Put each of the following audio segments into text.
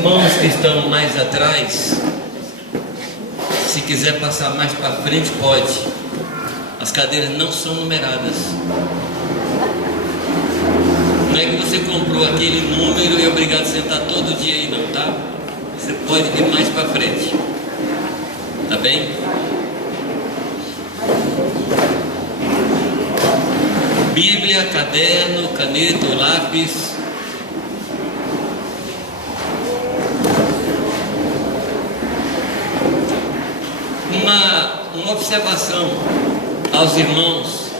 irmãos que estão mais atrás, se quiser passar mais para frente, pode. As cadeiras não são numeradas. Não é que você comprou aquele número e é obrigado a sentar todo dia aí, não, tá? Você pode ir mais para frente. Tá bem? Bíblia, caderno, caneta ou lápis. Uma observação aos irmãos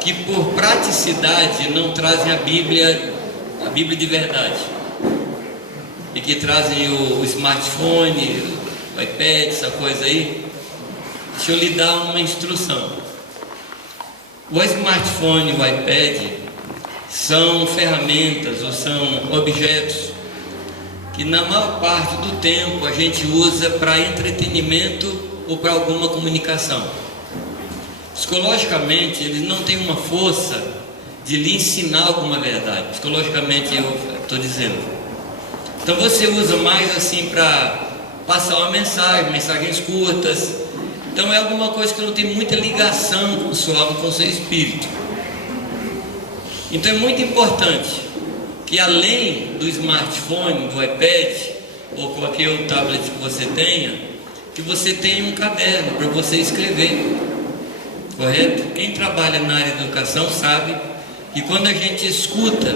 que por praticidade não trazem a Bíblia de verdade, e que trazem o smartphone, o iPad, essa coisa aí. Deixa eu lhe dar uma instrução. O smartphone e o iPad são ferramentas ou são objetos que na maior parte do tempo a gente usa para entretenimento ou para alguma comunicação. Psicologicamente, eles não têm uma força de lhe ensinar alguma verdade. Psicologicamente, eu estou dizendo. Então você usa mais assim para passar uma mensagem, mensagens curtas. Então é alguma coisa que não tem muita ligação com sua alma, com o seu espírito. Então é muito importante que, além do smartphone, do iPad ou qualquer tablet que você tenha, que você tenha um caderno para você escrever, correto? Quem trabalha na área de educação sabe que quando a gente escuta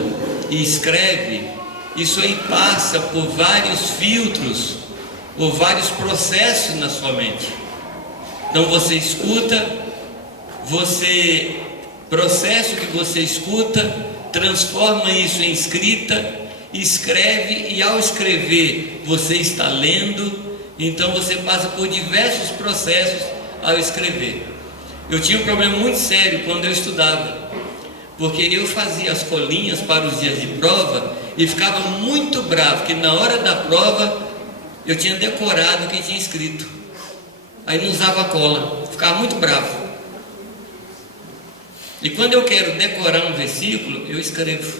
e escreve, isso aí passa por vários filtros ou vários processos na sua mente. Então você escuta, você processa o que você escuta, transforma isso em escrita, escreve, e ao escrever você está lendo. Então você passa por diversos processos ao escrever. Eu tinha um problema muito sério quando eu estudava, porque eu fazia as colinhas para os dias de prova e ficava muito bravo, que na hora da prova eu tinha decorado o que tinha escrito, aí não usava cola, ficava muito bravo. E quando eu quero decorar um versículo, eu escrevo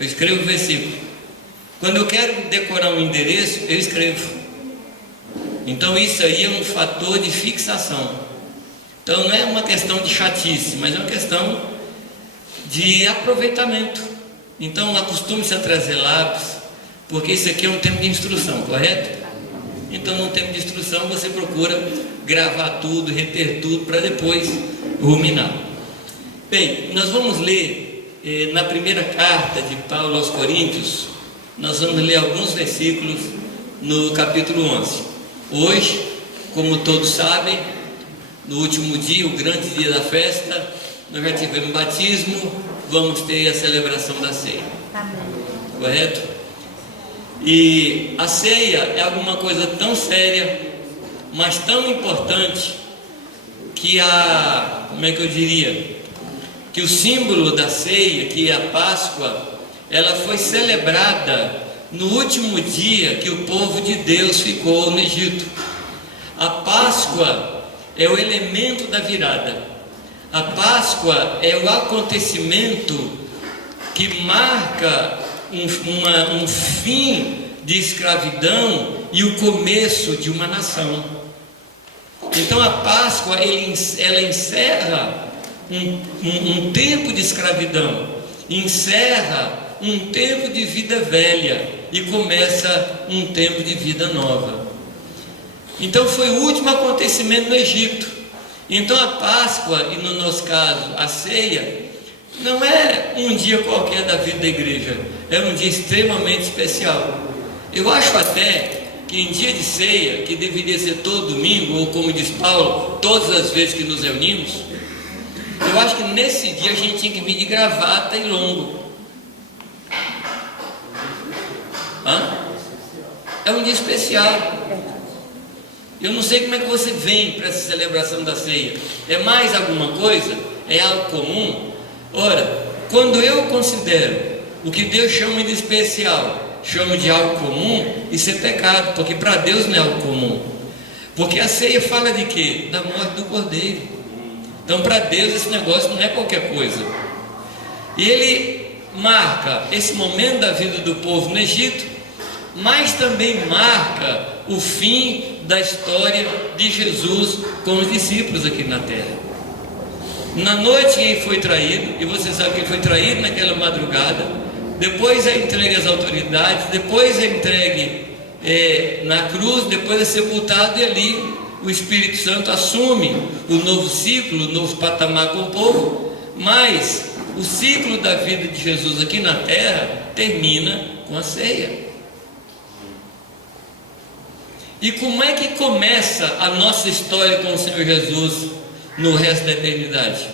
o versículo. Quando eu quero decorar um endereço, eu escrevo. Então isso aí é um fator de fixação. Então não é uma questão de chatice, mas é uma questão de aproveitamento. Então acostume-se a trazer lápis, porque isso aqui é um tempo de instrução, correto? Então no tempo de instrução você procura gravar tudo, reter tudo, para depois ruminar. Bem, nós vamos ler na primeira carta de Paulo aos Coríntios, nós vamos ler alguns versículos no capítulo 11. Hoje, como todos sabem, no último dia, o grande dia da festa, nós já tivemos batismo, vamos ter a celebração da ceia. Amém. Correto? E a ceia é alguma coisa tão séria, mas tão importante, que que o símbolo da ceia, que é a Páscoa, ela foi celebrada no último dia que o povo de Deus ficou no Egito. A Páscoa é o elemento da virada. A Páscoa é o acontecimento que marca um fim de escravidão e o começo de uma nação. Então a Páscoa ela encerra um tempo de escravidão, encerra um tempo de vida velha e começa um tempo de vida nova. Então foi o último acontecimento no Egito. Então a Páscoa, e no nosso caso a ceia, não é um dia qualquer da vida da igreja, é um dia extremamente especial. Eu acho até que em dia de ceia, que deveria ser todo domingo, ou como diz Paulo, todas as vezes que nos reunimos, eu acho que nesse dia a gente tinha que vir de gravata e longo. É um dia especial. Eu não sei como é que você vem para essa celebração da ceia. É mais alguma coisa? É algo comum? Ora, quando eu considero o que Deus chama de especial, chama de algo comum, isso é pecado, porque para Deus não é algo comum. Porque a ceia fala de quê? Da morte do Cordeiro. Então para Deus esse negócio não é qualquer coisa. E Ele marca esse momento da vida do povo no Egito, mas também marca o fim da história de Jesus com os discípulos aqui na terra. Na noite ele foi traído, e você sabe que ele foi traído naquela madrugada, depois é entregue às autoridades, depois é entregue na cruz, depois é sepultado, e ali o Espírito Santo assume o novo ciclo, o novo patamar com o povo. Mas o ciclo da vida de Jesus aqui na terra termina com a ceia. E como é que começa a nossa história com o Senhor Jesus no resto da eternidade?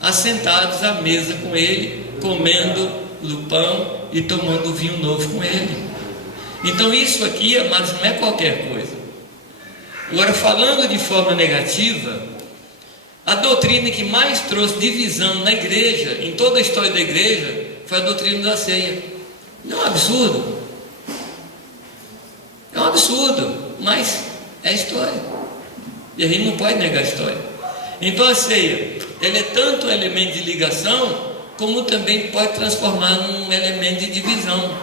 Assentados à mesa com Ele, comendo do pão e tomando o vinho novo com Ele. Então isso aqui, amados, não é qualquer coisa. Agora, falando de forma negativa, a doutrina que mais trouxe divisão na igreja, em toda a história da igreja, foi a doutrina da ceia. Não é um absurdo? É um absurdo, mas é a história. E a gente não pode negar a história. Então a ceia, ela é tanto um elemento de ligação, como também pode transformar num elemento de divisão.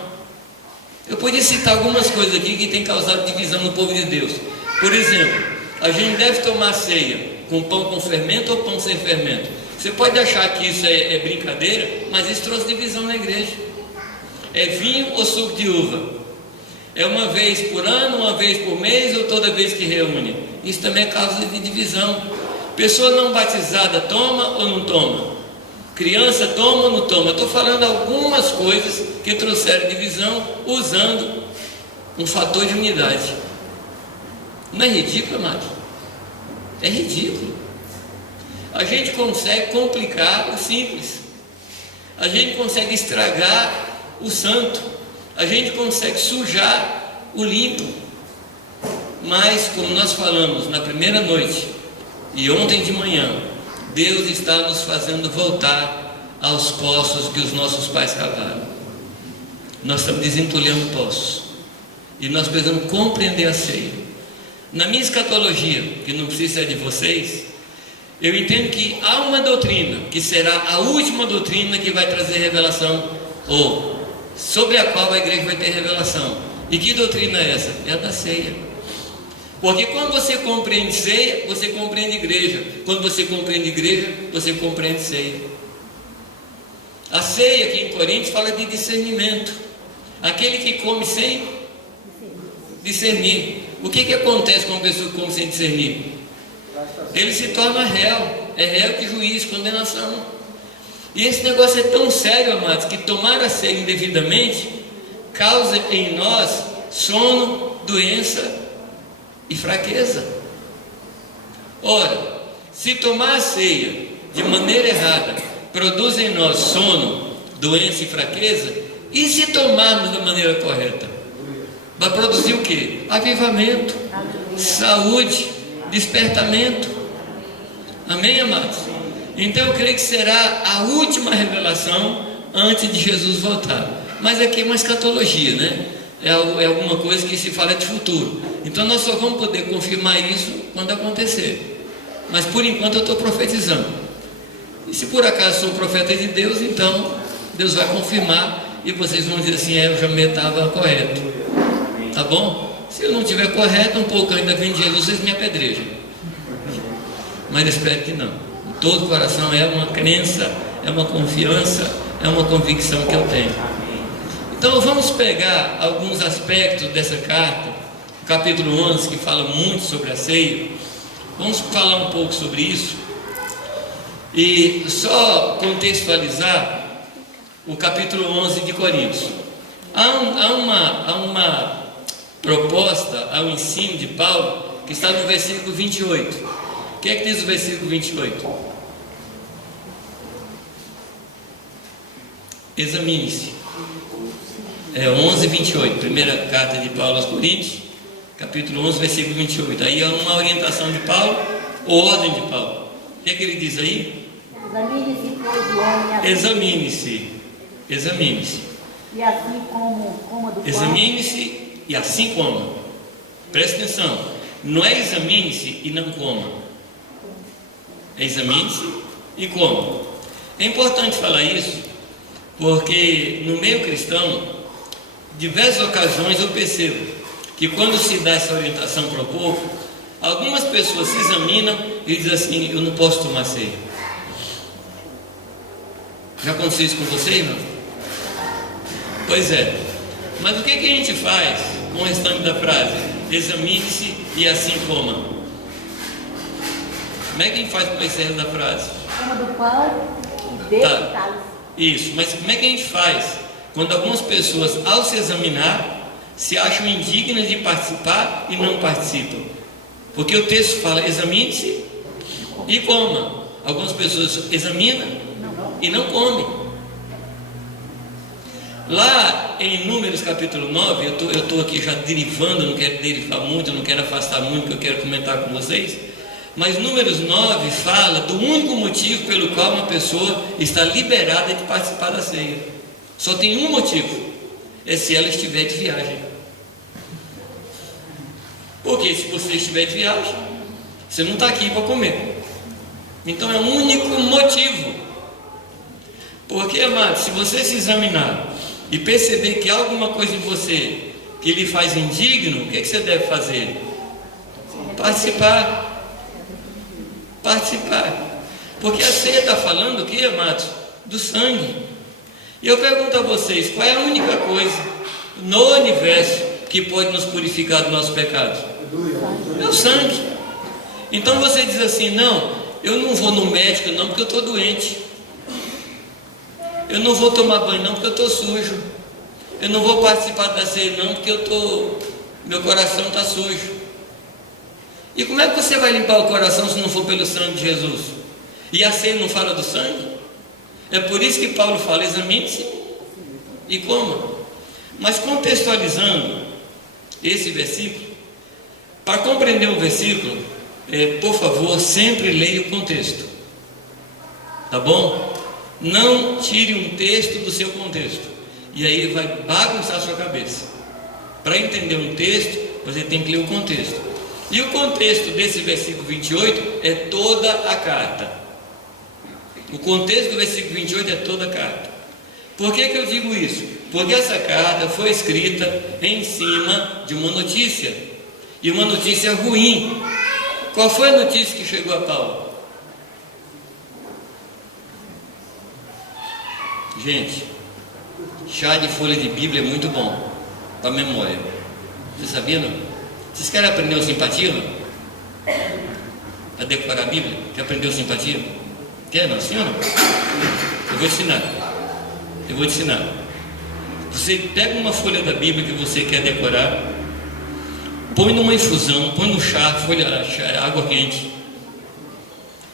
Eu podia citar algumas coisas aqui que têm causado divisão no povo de Deus. Por exemplo, a gente deve tomar ceia com pão com fermento ou pão sem fermento. Você pode achar que isso é brincadeira, mas isso trouxe divisão na igreja. É vinho ou suco de uva? É uma vez por ano, uma vez por mês ou toda vez que reúne? Isso também é causa de divisão. Pessoa não batizada toma ou não toma? Criança toma ou não toma? Estou falando algumas coisas que trouxeram divisão usando um fator de unidade. Não é ridículo, amado? É ridículo. A gente consegue complicar o simples. A gente consegue estragar o santo. A gente consegue sujar o limpo. Mas, como nós falamos na primeira noite e ontem de manhã, Deus está nos fazendo voltar aos poços que os nossos pais cavaram. Nós estamos desentulhando poços. E nós precisamos compreender a ceia. Na minha escatologia, que não precisa ser de vocês, eu entendo que há uma doutrina, que será a última doutrina que vai trazer revelação, ou sobre a qual a igreja vai ter revelação. E que doutrina é essa? É a da ceia. Porque quando você compreende ceia, você compreende igreja. Quando você compreende igreja, você compreende ceia. A ceia aqui em Coríntios fala de discernimento. Aquele que come sem discernir. O que acontece com uma pessoa que come sem discernir? Ele se torna réu. É réu de juízo, condenação. E esse negócio é tão sério, amados, que tomar a ceia indevidamente causa em nós sono, doença e fraqueza. Ora, se tomar a ceia de maneira errada produz em nós sono, doença e fraqueza, e se tomarmos da maneira correta, vai produzir o que? Avivamento, saúde, despertamento. Amém, amados? Então eu creio que será a última revelação antes de Jesus voltar. Mas aqui é uma escatologia, né? É alguma coisa que se fala de futuro. Então nós só vamos poder confirmar isso quando acontecer. Mas por enquanto eu estou profetizando. E se por acaso sou profeta de Deus, então Deus vai confirmar e vocês vão dizer assim: o Jamê estava correto. Tá bom? Se eu não estiver correto, um pouco ainda vem de Jesus, vocês me apedrejam. Mas eu espero que não. Todo o coração é uma crença, é uma confiança, é uma convicção que eu tenho. Então vamos pegar alguns aspectos dessa carta, capítulo 11, que fala muito sobre a ceia. Vamos falar um pouco sobre isso. E só contextualizar o capítulo 11 de Coríntios. Há uma proposta ao ensino de Paulo que está no versículo 28. O que é que diz o versículo 28? Examine-se. 11, 28. Primeira carta de Paulo aos Coríntios, capítulo 11, versículo 28. Aí é uma orientação de Paulo, ou ordem de Paulo. O que é que ele diz aí? Examine-se, pois, o homem. Examine-se. Examine-se. E assim como coma do pão. Examine-se e assim coma. Presta atenção. Não é examine-se e não coma. Examine-se e coma. É importante falar isso, porque no meio cristão, diversas ocasiões eu percebo que quando se dá essa orientação para o povo, algumas pessoas se examinam e dizem assim: eu não posso tomar ceia. Já aconteceu isso com você, irmão? Pois é. Mas o que a gente faz com o restante da frase? Examine-se e assim coma. Como é que a gente faz com esse resto da frase? Coma do pão e beba do cálice. Isso, mas como é que a gente faz quando algumas pessoas, ao se examinar, se acham indignas de participar e não participam? Porque o texto fala: examine-se e coma. Algumas pessoas examinam e não comem. Lá em Números capítulo 9, eu estou aqui já derivando, não quero derivar muito, não quero afastar muito, que eu quero comentar com vocês. Mas Números 9 fala do único motivo pelo qual uma pessoa está liberada de participar da ceia. Só tem um motivo: é se ela estiver de viagem. Porque se você estiver de viagem, você não está aqui para comer. Então é o único motivo. Porque, amado, se você se examinar e perceber que há alguma coisa em você que lhe faz indigno, o que você deve fazer? Participar. Participar. Porque a ceia está falando o que, amados? Do sangue. E eu pergunto a vocês: qual é a única coisa no universo que pode nos purificar do nosso pecado? É o sangue. Então você diz assim: não, eu não vou no médico não, porque eu estou doente. Eu não vou tomar banho não, porque eu estou sujo. Eu não vou participar da ceia não, porque meu coração está sujo. E como é que você vai limpar o coração se não for pelo sangue de Jesus? E a ceia não fala do sangue? É por isso que Paulo fala: examine-se e coma. Mas contextualizando esse versículo, para compreender um versículo, por favor, sempre leia o contexto. Tá bom? Não tire um texto do seu contexto, e aí ele vai bagunçar a sua cabeça. Para entender um texto, você tem que ler o contexto. E o contexto desse versículo 28 é toda a carta. O contexto do versículo 28 é toda a carta. Por que eu digo isso? Porque essa carta foi escrita em cima de uma notícia, e uma notícia ruim. Qual foi a notícia que chegou a Paulo? Gente, chá de folha de Bíblia é muito bom para a memória. Você sabia, não? Vocês querem aprender o simpatia, não? Para decorar a Bíblia? Quer aprender o simpatia? Quer, não? Sim ou não? Eu vou te ensinar. Você pega uma folha da Bíblia que você quer decorar, põe numa infusão, põe no chá, água quente,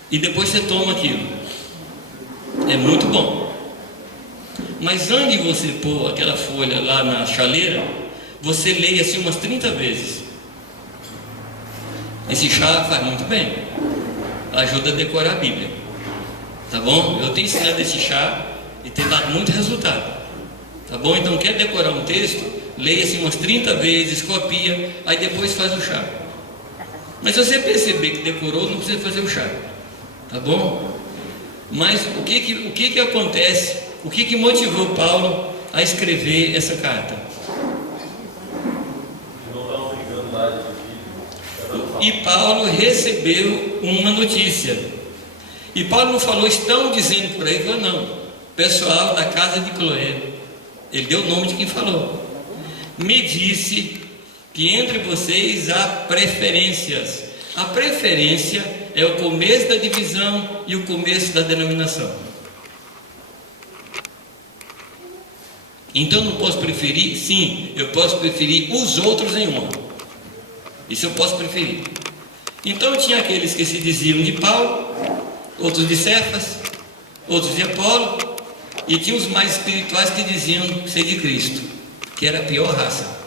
e depois você toma aquilo. É muito bom. Mas antes de você pôr aquela folha lá na chaleira, você leia assim umas 30 vezes. Esse chá faz muito bem, ajuda a decorar a Bíblia. Tá bom? Eu tenho ensinado esse chá e tem dado muito resultado. Tá bom? Então, quer decorar um texto? Leia assim umas 30 vezes, copia, aí depois faz o chá. Mas se você perceber que decorou, não precisa fazer o chá. Tá bom? Mas o que acontece? O que motivou Paulo a escrever essa carta? E Paulo recebeu uma notícia. E Paulo não falou: estão dizendo por aí, falou, não. Pessoal da casa de Cloé, ele deu o nome de quem falou. Me disse que entre vocês há preferências. A preferência é o começo da divisão e o começo da denominação. Então não posso preferir? Sim, eu posso preferir os outros em honra. Isso eu posso preferir. Então tinha aqueles que se diziam de Paulo, outros de Cefas, outros de Apolo, e tinha os mais espirituais que diziam ser de Cristo, que era a pior raça.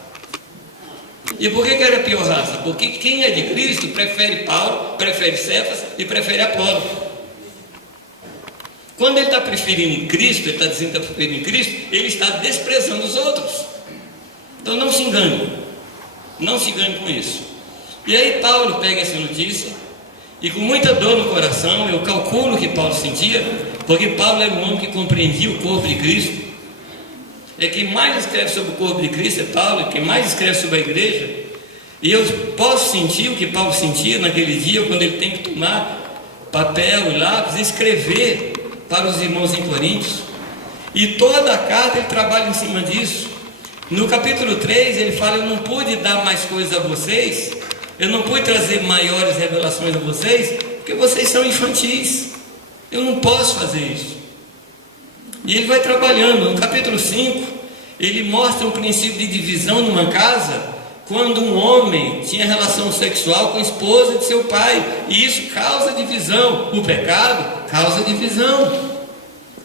E por que era a pior raça? Porque quem é de Cristo prefere Paulo, prefere Cefas e prefere Apolo. Quando ele está preferindo Cristo, ele está dizendo que está preferindo Cristo, ele está desprezando os outros. Então não se engane. Não se engane com isso. E aí Paulo pega essa notícia e com muita dor no coração, eu calculo que Paulo sentia, porque Paulo era um homem que compreendia o corpo de Cristo. é quem mais escreve sobre o corpo de Cristo, é Paulo, quem mais escreve sobre a igreja. E eu posso sentir o que Paulo sentia naquele dia, quando ele tem que tomar papel e lápis e escrever para os irmãos em Coríntios. E toda a carta ele trabalha em cima disso. No capítulo 3 ele fala: eu não pude dar mais coisas a vocês, eu não pude trazer maiores revelações a vocês, porque vocês são infantis, eu não posso fazer isso. E ele vai trabalhando. No capítulo 5 ele mostra um princípio de divisão numa casa, quando um homem tinha relação sexual com a esposa de seu pai, e isso causa divisão. O pecado causa divisão,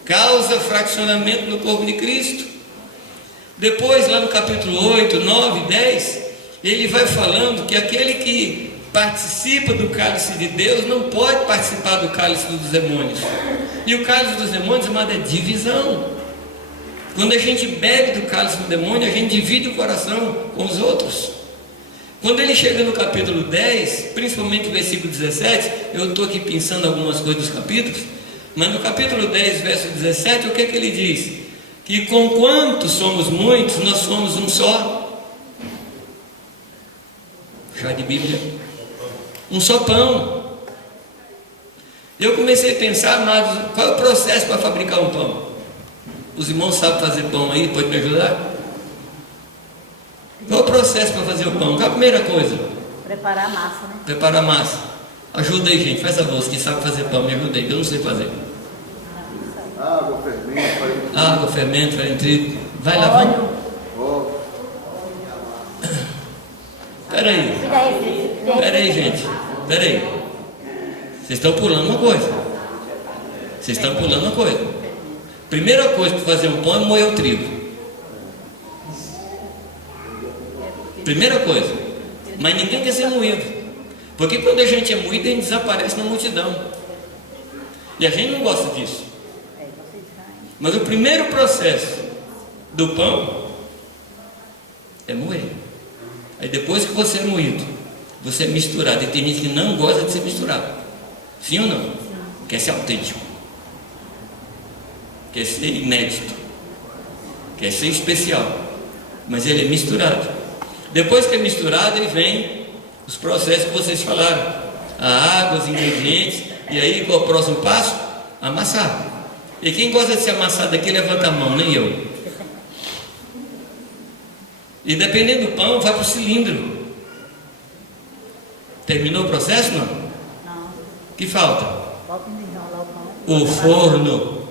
causa fraccionamento no corpo de Cristo. Depois, lá no capítulo 8, 9, 10, ele vai falando que aquele que participa do cálice de Deus não pode participar do cálice dos demônios. E o cálice dos demônios, amado, é divisão. Quando a gente bebe do cálice do demônio, a gente divide o coração com os outros. Quando ele chega no capítulo 10, principalmente o versículo 17, eu estou aqui pensando algumas coisas dos capítulos, mas no capítulo 10, verso 17, o que é que ele diz? Que conquanto somos muitos, nós somos um só. Chá de Bíblia. Um só pão. Eu comecei a pensar, amados, qual é o processo para fabricar um pão? Os irmãos sabem fazer pão aí? Pode me ajudar? Qual é o processo para fazer o pão? Qual é a primeira coisa? Preparar a massa, né? Preparar a massa. Ajuda aí, gente, faz a voz, quem sabe fazer pão, me ajuda aí, que eu não sei fazer. Água, fermento, farinha. Água, fermento, farinha de trigo. Vai lá, vamos. Óleo. Peraí, gente. Peraí. Vocês estão pulando uma coisa. Vocês estão pulando uma coisa. Primeira coisa para fazer um pão é moer o trigo. Primeira coisa. Mas ninguém quer ser moído. Porque quando a gente é moído, a gente desaparece na multidão. E a gente não gosta disso. Mas o primeiro processo do pão é moer. Aí depois que você é moído, você é misturado. E tem gente que não gosta de ser misturado. Sim ou não? Quer ser autêntico, quer ser inédito, quer ser especial. Mas ele é misturado. Depois que é misturado, aí vem os processos que vocês falaram: a água, os ingredientes. E aí qual é o próximo passo? Amassar. E quem gosta de ser amassado aqui, levanta a mão, nem eu. E dependendo do pão, vai para o cilindro. Terminou o processo, não? Não. O que falta? Bota no enrolar o pão. O forno.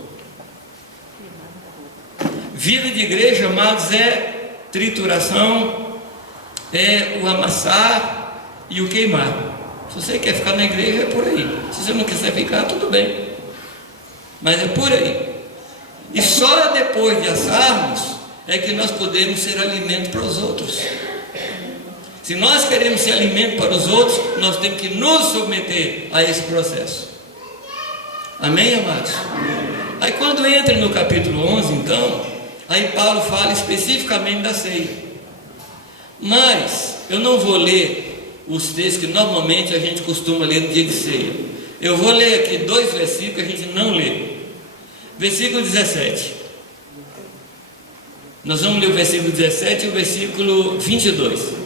Vida de igreja, amados, é trituração, é o amassar e o queimar. Se você quer ficar na igreja, é por aí. Se você não quiser ficar, tudo bem. Mas é por aí. E só depois de assarmos é que nós podemos ser alimento para os outros. Se nós queremos ser alimento para os outros, nós temos que nos submeter a esse processo. Amém, amados? Aí quando entra no capítulo 11, então, aí Paulo fala especificamente da ceia. Mas eu não vou ler os textos que normalmente a gente costuma ler no dia de ceia. Eu vou ler aqui 2 versículos que a gente não lê. Versículo 17. Nós vamos ler o versículo 17 e o versículo 22.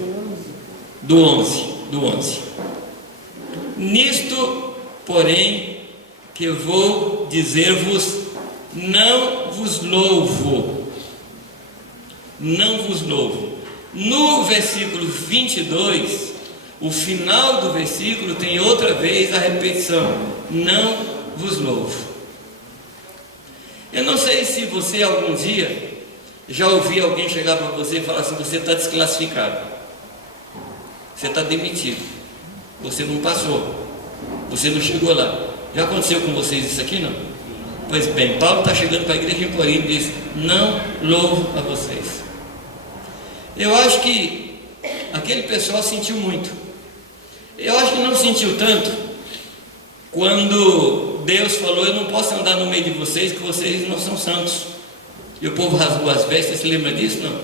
Do 11. Nisto, porém, que vou dizer-vos, não vos louvo. Não vos louvo. No versículo 22, o final do versículo tem outra vez a repetição: não vos louvo. Eu não sei se você algum dia já ouviu alguém chegar para você e falar assim: você está desclassificado, você está demitido, você não passou, você não chegou lá. Já aconteceu com vocês isso aqui, não? Pois bem, Paulo está chegando para a igreja em Corinto e diz: não louvo a vocês. Eu acho que aquele pessoal sentiu muito. Eu acho que não sentiu tanto quando Deus falou: eu não posso andar no meio de vocês, que vocês não são santos. E o povo rasgou as vestes. Se lembra disso? Não?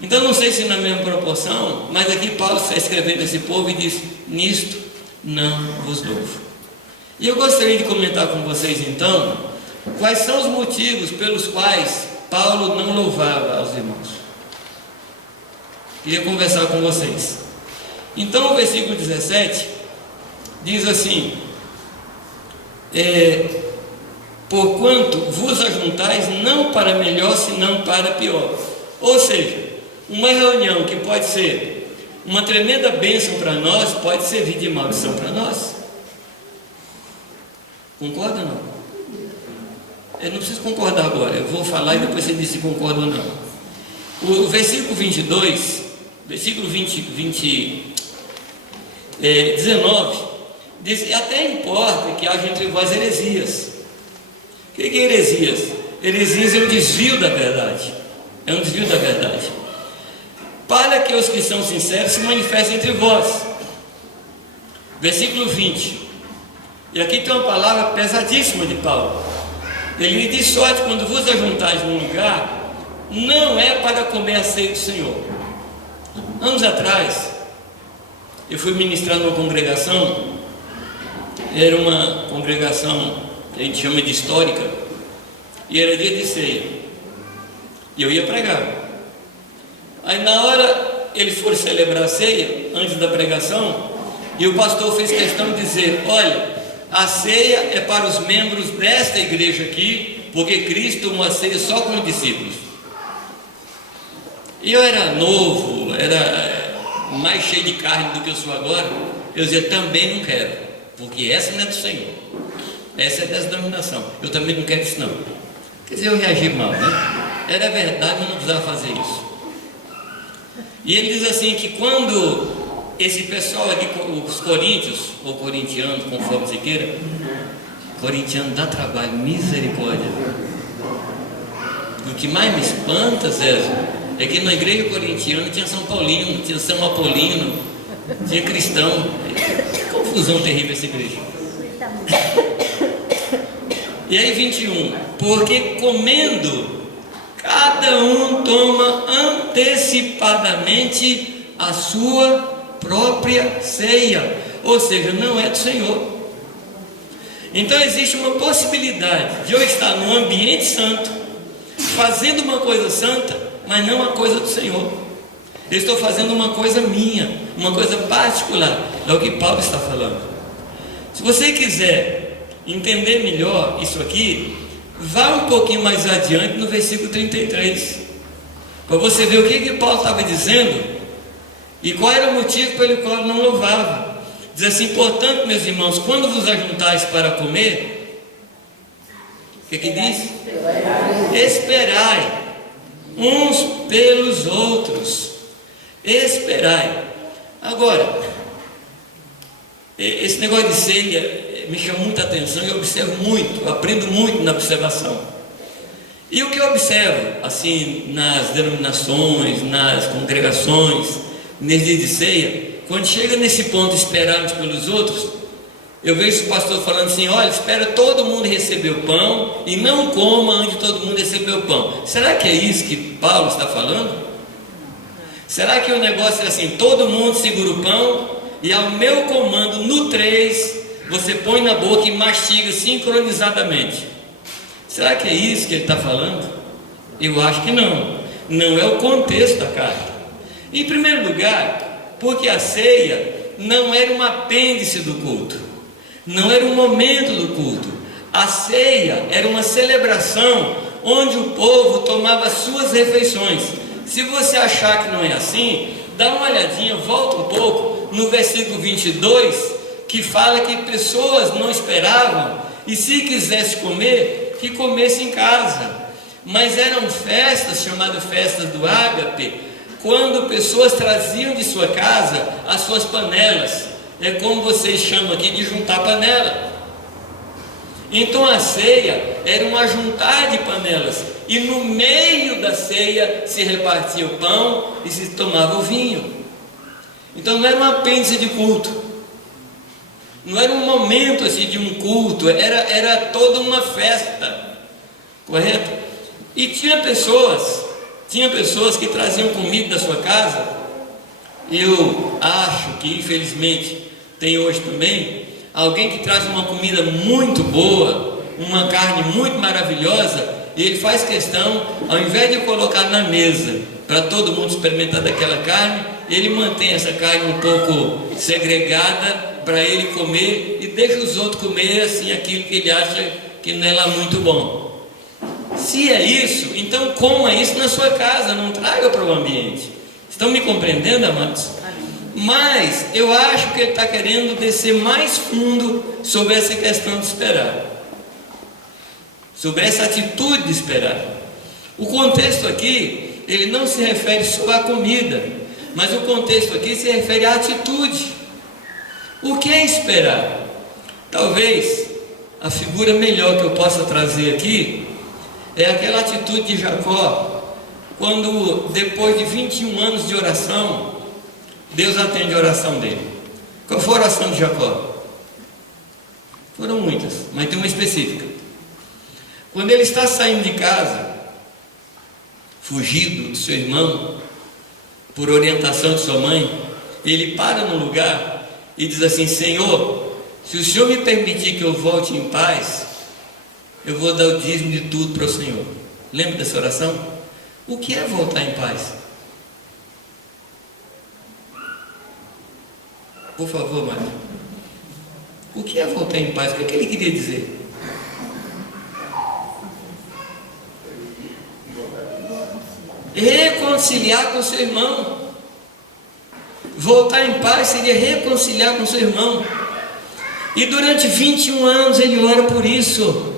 Então não sei se na mesma proporção, mas aqui Paulo está escrevendo esse povo e diz: nisto não vos louvo. E eu gostaria de comentar com vocês então quais são os motivos pelos quais Paulo não louvava aos irmãos. Queria conversar com vocês. Então o versículo 17 diz assim: porquanto vos ajuntais não para melhor, senão para pior. Ou seja, uma reunião que pode ser uma tremenda bênção para nós, pode servir de maldição para nós. Concorda ou não? Eu não preciso concordar agora, eu vou falar e depois você diz se concorda ou não. O versículo 22, versículo 19, diz: até importa que haja entre vós heresias. O que é heresias? Heresias é um desvio da verdade. É um desvio da verdade. Para que os que são sinceros se manifestem entre vós. Versículo 20. E aqui tem uma palavra pesadíssima de Paulo. Ele diz: sorte quando vos ajuntais num lugar, não é para comer a ceia do Senhor. Anos atrás, eu fui ministrar numa congregação. Era uma congregação que a gente chama de histórica, e era dia de ceia, e eu ia pregar. Aí na hora eles foram celebrar a ceia, antes da pregação, e o pastor fez questão de dizer: olha, a ceia é para os membros desta igreja aqui, porque Cristo tomou a ceia só com os discípulos. E eu era novo, era mais cheio de carne do que eu sou agora. Eu dizia: também não quero, porque essa não é do Senhor, essa é dessa denominação, eu também não quero isso não. Quer dizer, eu reagi mal, né? Era verdade, eu não precisava fazer isso. E ele diz assim que quando esse pessoal aqui, os coríntios, ou corintianos, conforme você queira, corintiano dá trabalho, misericórdia. O que mais me espanta, César, é que na igreja corintiana tinha São Paulino, tinha São Apolino, tinha cristão. Que confusão terrível essa igreja. E aí 21, porque comendo, cada um toma antecipadamente a sua própria ceia, ou seja, não é do Senhor. Então existe uma possibilidade de eu estar num ambiente santo, fazendo uma coisa santa, mas não uma coisa do Senhor. Eu estou fazendo uma coisa minha, uma coisa particular. É o que Paulo está falando. Se você quiser entender melhor isso aqui, vá um pouquinho mais adiante no versículo 33, para você ver o que Paulo estava dizendo e qual era o motivo pelo qual não louvava. Diz assim: portanto, meus irmãos, quando vos ajuntais para comer, o que diz? Esperai uns pelos outros. Esperai. Agora, esse negócio de ceia me chama muita atenção. Eu observo muito, eu aprendo muito na observação. E o que eu observo assim nas denominações, nas congregações, nesse dia de ceia, quando chega nesse ponto, esperar uns pelos outros, eu vejo o pastor falando assim: olha, espera todo mundo receber o pão e não coma antes de todo mundo receber o pão. Será que é isso que Paulo está falando? Será que o negócio é assim: todo mundo segura o pão e ao meu comando, no 3, você põe na boca e mastiga sincronizadamente? Será que é isso que ele está falando? Eu acho que não. Não é o contexto da carta. Em primeiro lugar, porque a ceia não era um apêndice do culto, não era um momento do culto. A ceia era uma celebração onde o povo tomava suas refeições. Se você achar que não é assim, dá uma olhadinha, volta um pouco no versículo 22, que fala que pessoas não esperavam e se quisesse comer, que comesse em casa. Mas eram festas, chamadas festas do ágape, quando pessoas traziam de sua casa as suas panelas. É como vocês chamam aqui de juntar panela. Então a ceia era um ajuntar de panelas, e no meio da ceia se repartia o pão e se tomava o vinho. Então não era um apêndice de culto, não era um momento assim de um culto, era toda uma festa, correto? E tinha pessoas que traziam comida da sua casa. Eu acho que infelizmente tem hoje também alguém que traz uma comida muito boa, uma carne muito maravilhosa, e ele faz questão, ao invés de colocar na mesa para todo mundo experimentar daquela carne, ele mantém essa carne um pouco segregada para ele comer e deixa os outros comer assim aquilo que ele acha que não é lá muito bom. Se é isso, então coma isso na sua casa, não traga para o ambiente. Estão me compreendendo, amados? Mas eu acho que ele está querendo descer mais fundo sobre essa questão de esperar, sobre essa atitude de esperar. O contexto aqui, ele não se refere só à comida, mas o contexto aqui se refere à atitude. O que é esperar? Talvez a figura melhor que eu possa trazer aqui é aquela atitude de Jacó, quando depois de 21 anos de oração, Deus atende a oração dele. Qual foi a oração de Jacó? Foram muitas, mas tem uma específica. Quando ele está saindo de casa, fugido do seu irmão, por orientação de sua mãe, ele para no lugar e diz assim: Senhor, se o Senhor me permitir que eu volte em paz, eu vou dar o dízimo de tudo para o Senhor. Lembra dessa oração? O que é voltar em paz? Por favor, Mário. O que é voltar em paz? O que ele queria dizer? Reconciliar com seu irmão. Voltar em paz seria reconciliar com seu irmão. E durante 21 anos ele ora por isso.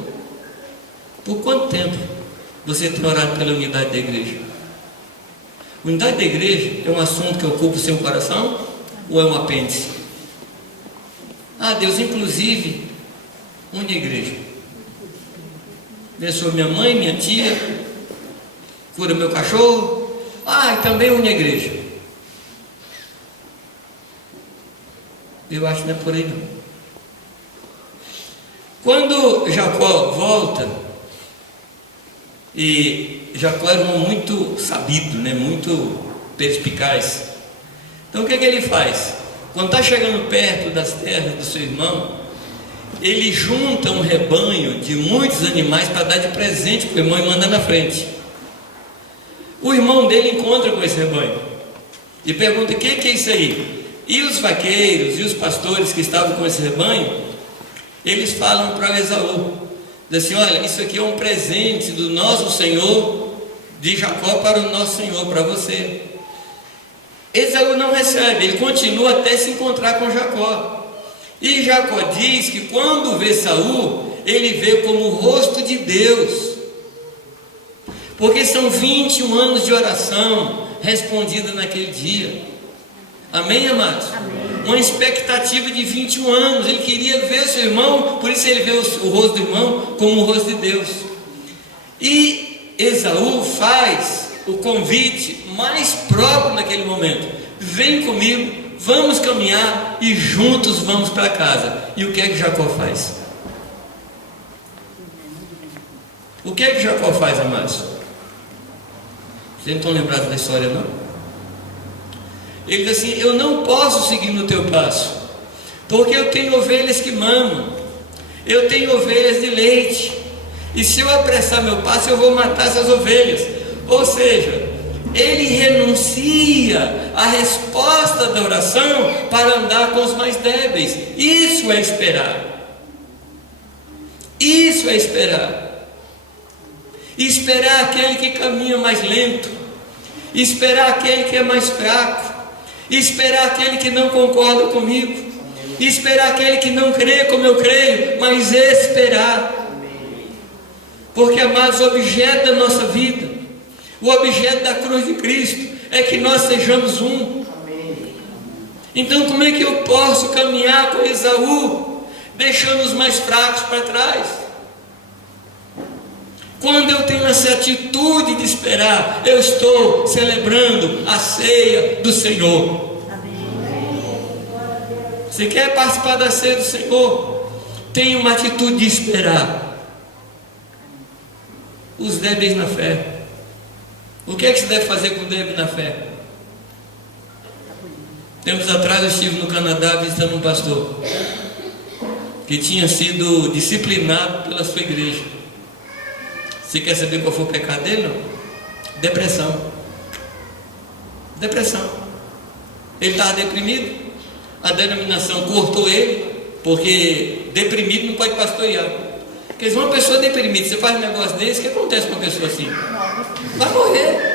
Por quanto tempo você tem orado pela unidade da igreja? Unidade da igreja é um assunto que ocupa o seu coração? Ou é um apêndice? Ah, Deus, inclusive, onde é a igreja? Abençoa minha mãe, minha tia, cura meu cachorro. Ah, e também une a igreja. Eu acho que não é por aí não. Quando Jacó volta, e Jacó era um muito sabido, né? Muito perspicaz. Então o que é que ele faz? Quando está chegando perto das terras do seu irmão, ele junta um rebanho de muitos animais para dar de presente para o irmão e manda na frente. O irmão dele encontra com esse rebanho e pergunta: o que é isso aí? E os vaqueiros e os pastores que estavam com esse rebanho, eles falam para Esaú, dizem assim: olha, isso aqui é um presente do nosso Senhor, de Jacó para o nosso Senhor, para você. Esaú não recebe, ele continua até se encontrar com Jacó. E Jacó diz que quando vê Esaú, ele vê como o rosto de Deus, porque são 21 anos de oração respondida naquele dia. Amém, amados? Amém. Uma expectativa de 21 anos. Ele queria ver o seu irmão, por isso ele vê o rosto do irmão como o rosto de Deus. E Esaú faz o convite mais próprio naquele momento: vem comigo, vamos caminhar e juntos vamos para casa. E o que é que Jacó faz? O que é que Jacó faz, amados? Vocês não estão lembrados da história, não? Ele diz assim: eu não posso seguir no teu passo, porque eu tenho ovelhas que mamam, eu tenho ovelhas de leite, e se eu apressar meu passo, eu vou matar essas ovelhas. Ou seja, ele renuncia à resposta da oração para andar com os mais débeis. Isso é esperar. Isso é esperar. Esperar aquele que caminha mais lento, esperar aquele que é mais fraco, esperar aquele que não concorda comigo, esperar aquele que não crê como eu creio, mas esperar. Porque, amados, o objeto da nossa vida, o objeto da cruz de Cristo é que nós sejamos um. Então como é que eu posso caminhar com Esaú, deixando os mais fracos para trás? Quando eu tenho essa atitude de esperar, eu estou celebrando a ceia do Senhor. Você quer participar da ceia do Senhor? Tenha uma atitude de esperar. Os débeis na fé. O que é que se deve fazer com o débil na fé? Tempos atrás eu estive no Canadá visitando um pastor que tinha sido disciplinado pela sua igreja. Você quer saber qual foi o pecado dele? Não? Depressão. Depressão. Ele estava deprimido. A denominação cortou ele, porque deprimido não pode pastorear. Porque se uma pessoa deprimida, você faz um negócio desse, o que acontece com uma pessoa assim? Vai morrer.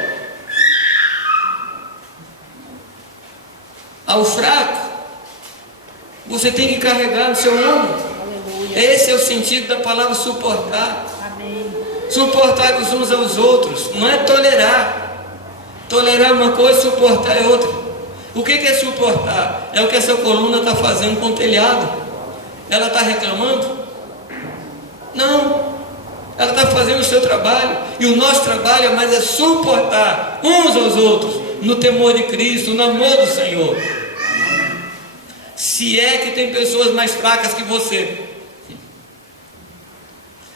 Ao fraco, você tem que carregar no seu ombro. Aleluia. Esse é o sentido da palavra suportar. Amém. Suportar uns aos outros, não é tolerar. Tolerar é uma coisa, suportar é outra. O que é suportar? É o que essa coluna está fazendo com o telhado. Ela está reclamando? Não. Ela está fazendo o seu trabalho. E o nosso trabalho é mais suportar uns aos outros, no temor de Cristo, no amor do Senhor. Se é que tem pessoas mais fracas que você.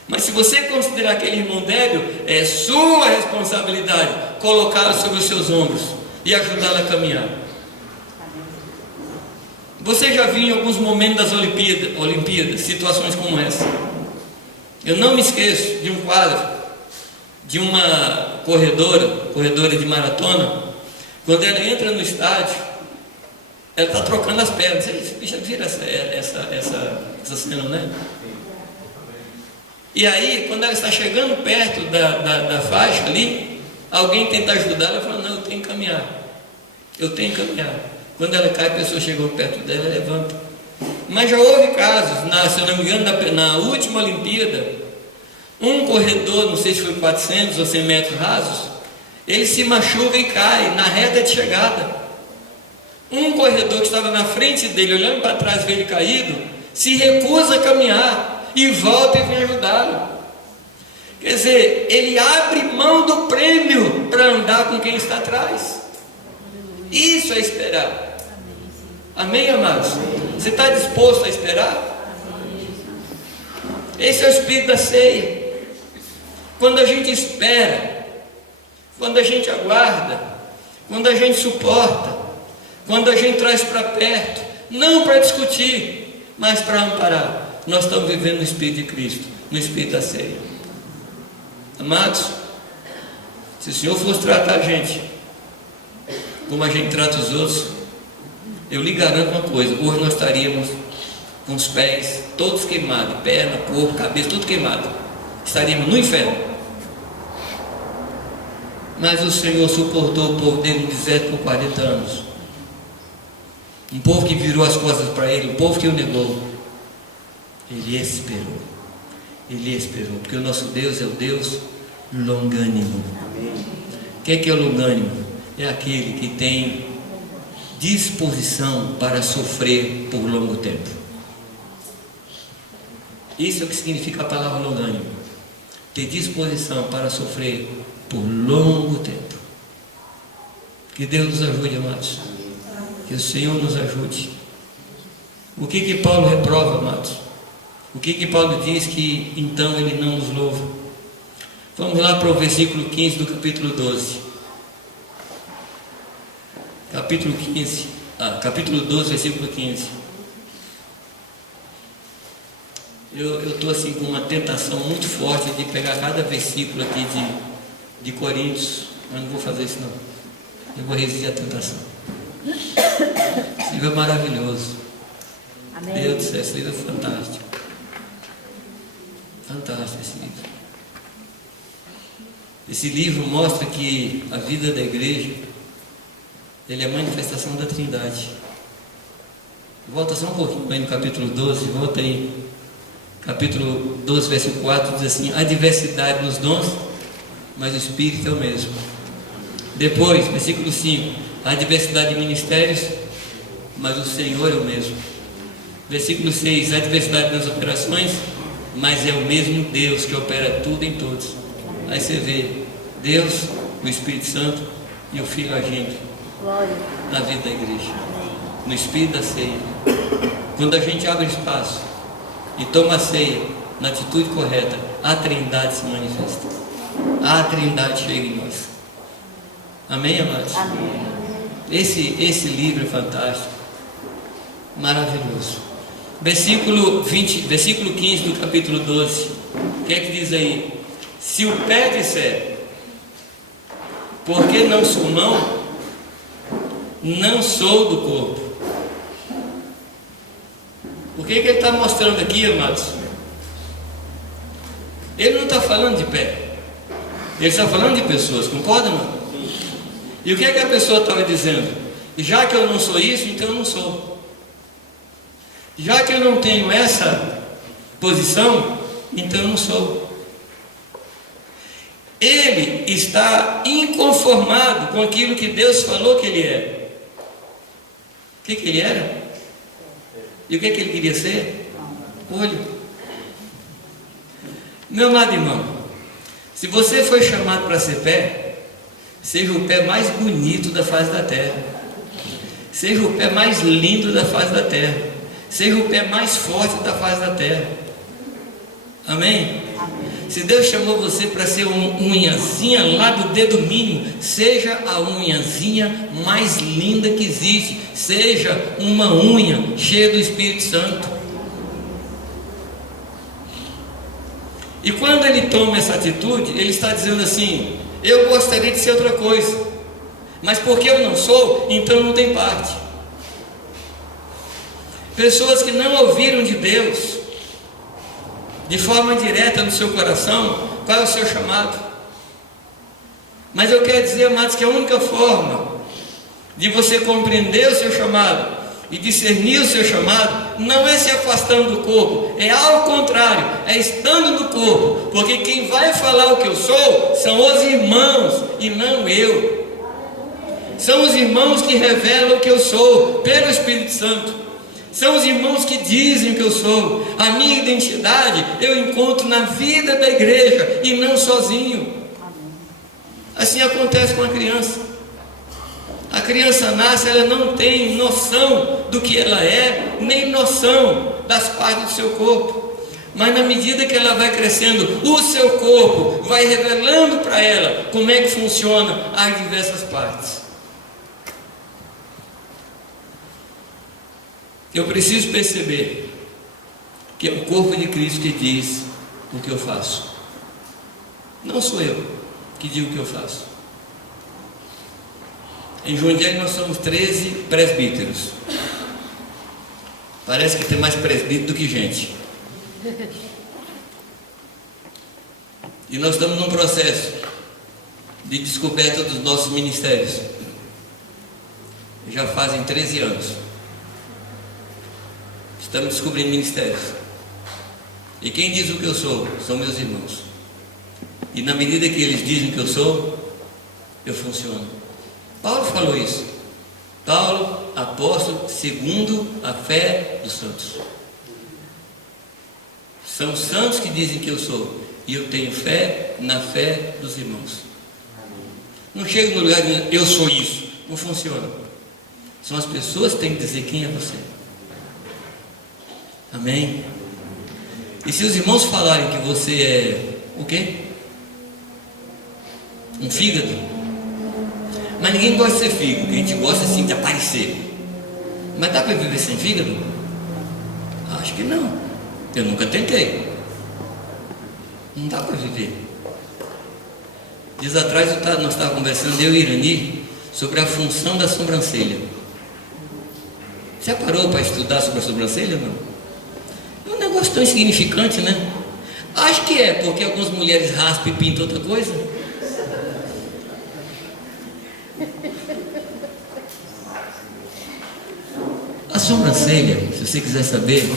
Mas se você considerar aquele irmão débil, é sua responsabilidade colocá-lo sobre os seus ombros e ajudá-lo a caminhar. Você já viu em alguns momentos das Olimpíadas situações como essa. Eu não me esqueço de um quadro de uma corredora de maratona. Quando ela entra no estádio, ela está trocando as pernas. Vocês já viram essa cena, né? E aí, quando ela está chegando perto da faixa ali, alguém tenta ajudar, ela fala, não, eu tenho que caminhar. Eu tenho que caminhar. Quando ela cai, a pessoa chegou perto dela, levanta. Mas já houve casos, se eu não me engano, na última Olimpíada, um corredor, não sei se foi 400 ou 100 metros rasos, ele se machuca e cai na reta de chegada. Um corredor que estava na frente dele, olhando para trás, vê ele caído, se recusa a caminhar e volta e vem ajudá-lo. Quer dizer, ele abre mão do prêmio para andar com quem está atrás. Isso é esperar. Amém, amados? Você está disposto a esperar? Esse é o espírito da ceia. Quando a gente espera, quando a gente aguarda, quando a gente suporta, quando a gente traz para perto, não para discutir, mas para amparar, nós estamos vivendo no Espírito de Cristo, no Espírito da ceia. Amados, se o Senhor fosse tratar a gente como a gente trata os outros, eu lhe garanto uma coisa, hoje nós estaríamos com os pés todos queimados, perna, corpo, cabeça, tudo queimado, estaríamos no inferno. Mas o Senhor suportou o povo dele no deserto por 40 anos, um povo que virou as costas para ele, um povo que o negou. Ele esperou, porque o nosso Deus é o Deus longânimo. O que é o longânimo? É aquele que tem disposição para sofrer por longo tempo. Isso é o que significa a palavra longânimo, ter disposição para sofrer por longo tempo. Que Deus nos ajude, amados, que o Senhor nos ajude. O que Paulo reprova, amados? O que Paulo diz que então ele não nos louva? Vamos lá para o versículo 15 do capítulo 12. Capítulo 12, versículo 15. Eu estou assim com uma tentação muito forte de pegar cada versículo aqui de Coríntios, mas não vou fazer isso não. Eu vou resistir à tentação. Esse livro é maravilhoso. Amém. Deus do céu, esse livro é fantástico. Fantástico esse livro. Esse livro mostra que a vida da igreja, ele é a manifestação da Trindade. Volta só um pouquinho aí no capítulo 12, volta aí. Capítulo 12, versículo 4, diz assim: há diversidade nos dons, mas o Espírito é o mesmo. Depois, versículo 5, há diversidade de ministérios, mas o Senhor é o mesmo. Versículo 6, há diversidade nas operações, mas é o mesmo Deus que opera tudo em todos. Aí você vê Deus, o Espírito Santo e o Filho agindo na vida da igreja, no Espírito da ceia. Quando a gente abre espaço e toma a ceia na atitude correta, a Trindade se manifesta, a Trindade chega em nós. Amém, amados? Amém. Esse livro é fantástico, maravilhoso. Versículo 15 do capítulo 12, o que é que diz aí? Se o pé disser, porque não sou mão, não sou do corpo. O que ele está mostrando aqui, amados? Ele não está falando de pé, ele está falando de pessoas, concorda, não? E o que a pessoa estava dizendo? Já que eu não sou isso, então eu não sou. Já que eu não tenho essa posição, então eu não sou. Ele está inconformado com aquilo que Deus falou que ele é. O que ele era? E o que ele queria ser? Olho. Meu amado irmão, se você foi chamado para ser pé, seja o pé mais bonito da face da terra, seja o pé mais lindo da face da terra, seja o pé mais forte da face da terra. Amém? Se Deus chamou você para ser uma unhazinha lá do dedo mínimo, seja a unhazinha mais linda que existe, seja uma unha cheia do Espírito Santo. E quando ele toma essa atitude, ele está dizendo assim: eu gostaria de ser outra coisa, mas porque eu não sou, então não tem parte. Pessoas que não ouviram de Deus de forma direta no seu coração qual é o seu chamado. Mas eu quero dizer, amados, que a única forma de você compreender o seu chamado e discernir o seu chamado não é se afastando do corpo, é ao contrário, é estando no corpo, porque quem vai falar o que eu sou são os irmãos e não eu. São os irmãos que revelam o que eu sou pelo Espírito Santo. São os irmãos que dizem o que eu sou. A minha identidade eu encontro na vida da igreja e não sozinho. Assim acontece com a criança. A criança nasce, ela não tem noção do que ela é, nem noção das partes do seu corpo. Mas na medida que ela vai crescendo, o seu corpo vai revelando para ela como é que funciona as diversas partes. Eu preciso perceber que é o corpo de Cristo que diz o que eu faço. Não sou eu que digo o que eu faço. Em Jundiaí nós somos 13 presbíteros. Parece que tem mais presbítero do que gente. E nós estamos num processo de descoberta dos nossos ministérios. Já fazem 13 anos. Estamos descobrindo ministérios. E quem diz o que eu sou são meus irmãos. E na medida que eles dizem o que eu sou, eu funciono. Paulo falou isso. Paulo, apóstolo, segundo a fé dos santos. São os santos que dizem que eu sou. E eu tenho fé na fé dos irmãos. Não chego no lugar de eu sou isso. Não funciona. São as pessoas que têm que dizer quem é você. Amém? E se os irmãos falarem que você é o quê? Um fígado? Mas ninguém gosta de ser fígado, a gente gosta assim de aparecer. Mas dá para viver sem fígado? Acho que não. Eu nunca tentei. Não dá para viver. Dias atrás nós estávamos conversando, eu e Irani, sobre a função da sobrancelha. Você parou para estudar sobre a sobrancelha ou não? É um negócio tão insignificante, né? Acho que é, porque algumas mulheres raspam e pintam outra coisa. A sobrancelha, se você quiser saber,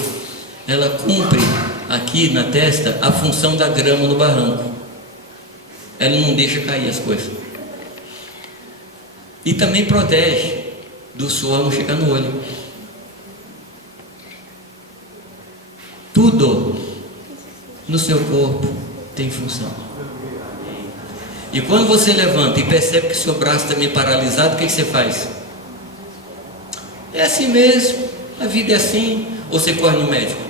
ela cumpre aqui na testa a função da grama no barranco. Ela não deixa cair as coisas. E também protege do suor não chegar no olho. Tudo no seu corpo tem função. E quando você levanta e percebe que seu braço está meio paralisado, o que você faz? É assim mesmo, a vida é assim. Ou você corre no médico?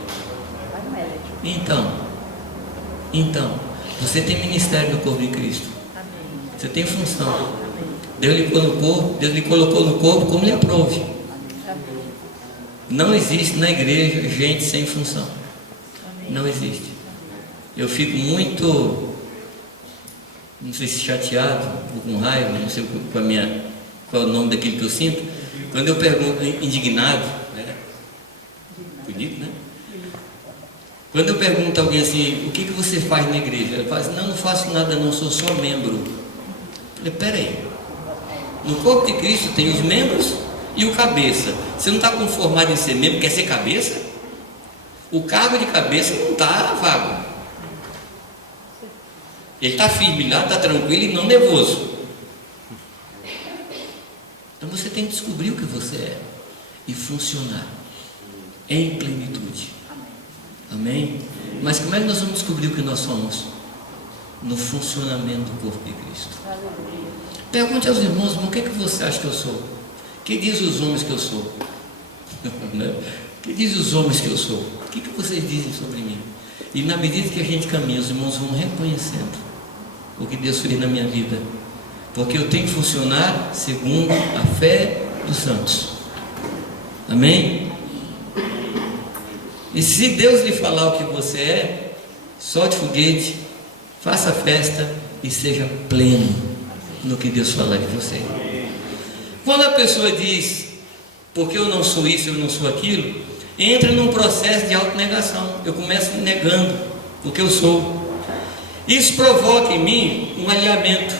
Vai no médico. Então, você tem ministério no corpo de Cristo. Amém. Você tem função. Amém. Deus lhe colocou no corpo como lhe aprove. Amém. Não existe na igreja gente sem função. Amém. Não existe. Eu fico muito não sei se chateado ou com raiva, não sei qual é o nome daquilo que eu sinto, quando eu pergunto, indignado, né? Bonito, né? Quando eu pergunto a alguém assim, o que você faz na igreja? Ele fala assim, não faço nada não, sou só membro. Eu falei, peraí, no corpo de Cristo tem os membros e o cabeça. Você não está conformado em ser membro, quer ser cabeça? O cargo de cabeça não está vago. Ele está firme lá, está tranquilo e não nervoso. Então você tem que descobrir o que você é e funcionar em plenitude. Amém? Mas como é que nós vamos descobrir o que nós somos? No funcionamento do corpo de Cristo. Pergunte aos irmãos, o que você acha que eu sou? O que diz os homens que eu sou? O que diz os homens que eu sou? O que vocês dizem sobre mim? E na medida que a gente caminha, os irmãos vão reconhecendo o que Deus fez na minha vida, porque eu tenho que funcionar segundo a fé dos santos. Amém? E se Deus lhe falar o que você é, solte foguete, faça festa e seja pleno no que Deus falar de você. Quando a pessoa diz, porque eu não sou isso, eu não sou aquilo, entra num processo de autonegação. Eu começo me negando o que eu sou. Isso provoca em mim um alinhamento.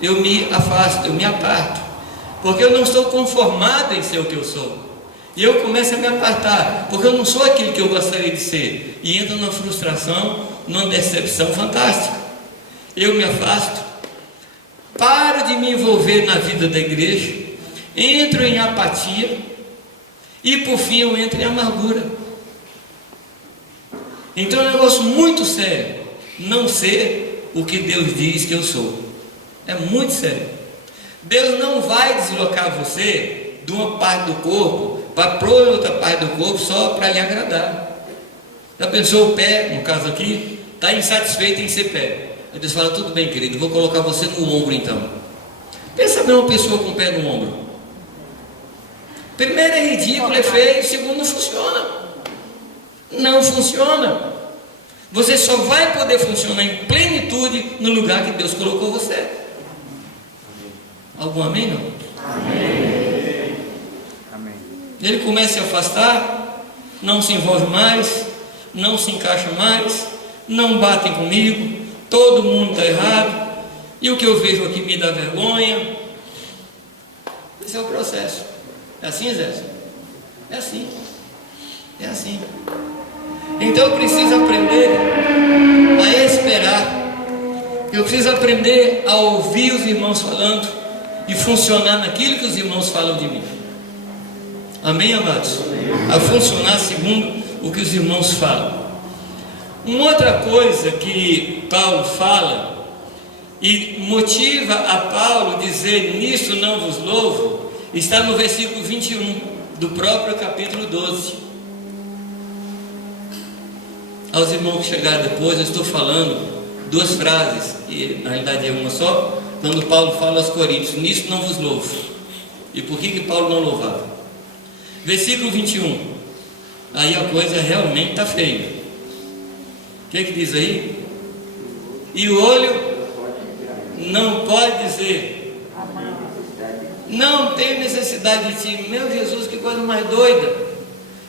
Eu me afasto, eu me aparto, porque eu não estou conformado em ser o que eu sou. E eu começo a me apartar, porque eu não sou aquilo que eu gostaria de ser. E entro numa frustração, numa decepção fantástica. Eu me afasto, paro de me envolver na vida da igreja, entro em apatia e por fim eu entro em amargura. Então é um negócio muito sério não ser o que Deus diz que eu sou. É muito sério. Deus não vai deslocar você de uma parte do corpo para outra parte do corpo só para lhe agradar. Já pensou o pé, no caso aqui, está insatisfeito em ser pé. Aí Deus fala, tudo bem querido, vou colocar você no ombro então. Pensa bem uma pessoa com o pé no ombro. Primeiro é ridículo, é feio, segundo não funciona. Não funciona. Você só vai poder funcionar em plenitude no lugar que Deus colocou você. Algum amém não? Amém. Amém. Ele começa a se afastar, não se envolve mais, não se encaixa mais, não batem comigo, todo mundo está errado, e o que eu vejo aqui me dá vergonha. Esse é o processo. É assim, Zé? É assim. É assim. Então eu preciso aprender a esperar. Eu preciso aprender a ouvir os irmãos falando e funcionar naquilo que os irmãos falam de mim. Amém, amados? A funcionar segundo o que os irmãos falam. Uma outra coisa que Paulo fala e motiva a Paulo dizer nisso não vos louvo, está no versículo 21 do próprio capítulo 12. Aos irmãos que chegaram depois, eu estou falando duas frases, e na realidade é uma só, quando Paulo fala aos Coríntios, nisso não vos louvo. E por que Paulo não louvava? Versículo 21, aí a coisa realmente está feia. O que diz aí? E o olho não pode dizer, não tenho necessidade de ti. Meu Jesus, que coisa mais doida.